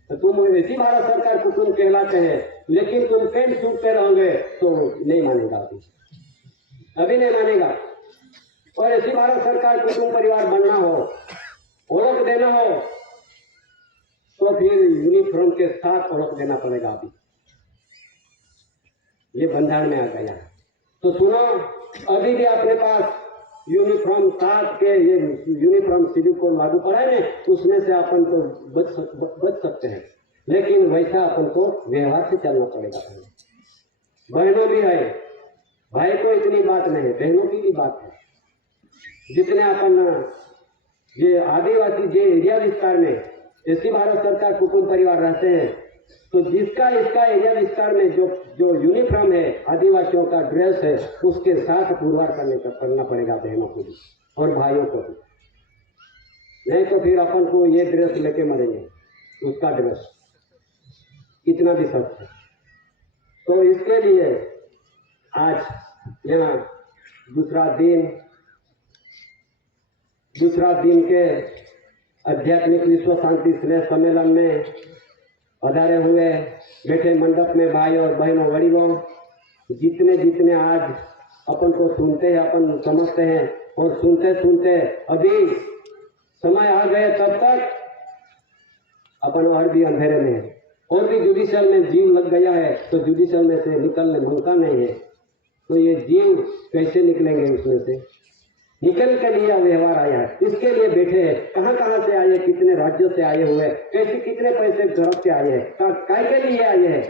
तो तुम ऐसी भारत सरकार कुटुंब कहलाते हैं, लेकिन तुम पैंट सूट पे रहोगे तो नहीं मानेगा, अभी नहीं मानेगा। और ऐसी भारत सरकार कुटुंब परिवार बनना हो, ओळख देना हो तो फिर यूनिफॉर्म के साथ ओळख देना पड़ेगा। अभी ये बंधारण में आ गया है। तो सुनो, अभी भी अपने पास यूनिफॉर्म साथ के ये यूनिफॉर्म सिविल को लागू कराए ना, उसमें से अपन तो बच सकते हैं, लेकिन वैसा अपन को व्यवहार से चलना पड़ेगा। बहनों भी है, भाई को इतनी बात नहीं है, बहनों की भी बात है। जितने अपन ये आदिवासी जे एरिया विस्तार में ऐसी भारत सरकार कुटुंब परिवार रहते हैं, तो जिसका इसका एरिया विस्तार में जो यूनिफॉर्म है, आदिवासियों का ड्रेस है, उसके साथ पुरवार करना पड़ेगा बहनों को भी और भाइयों को भी। नहीं तो फिर अपन को ये ड्रेस लेके मरेंगे, उसका ड्रेस कितना भी सख्त है। तो इसके लिए आज यहाँ दूसरा दिन के आध्यात्मिक विश्व शांति स्नेह सम्मेलन में पधारे हुए बैठे मंडप में भाई और बहनों, वड़िलों, जितने आज अपन को सुनते हैं, अपन समझते हैं और सुनते अभी समय आ गए, तब तक अपन और भी अंधेरे में है और भी जुडिशियल में जीव लग गया है। तो जुडिशियल में से निकलने मौका नहीं है, तो ये जीव कैसे निकलेंगे? उसमें से निकल के लिए व्यवहार आया है, इसके लिए बैठे हैं। कहाँ से आए, कितने राज्यों से आए हुए, कैसे कितने पैसे तरफ से आए हैं, काय के लिए आए हैं?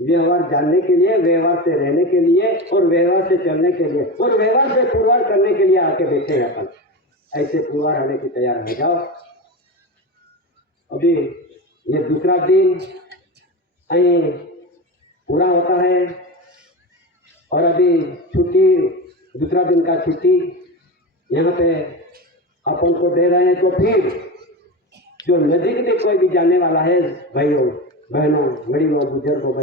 व्यवहार जानने के लिए, व्यवहार से रहने के लिए और व्यवहार से चलने के लिए और व्यवहार से पुरवार करने के लिए आके बैठे हैं अपन। ऐसे पुरवार आने की तैयार हो जाओ। अभी ये दूसरा दिन पूरा होता है और अभी छुट्टी दूसरा दिन का छुट्टी यहाँ पे अपन को दे रहे हैं, तो फिर जो नजदीक में कोई भी जाने वाला है, भाइयों बहनों, बड़ी लोग, बुजुर्गों,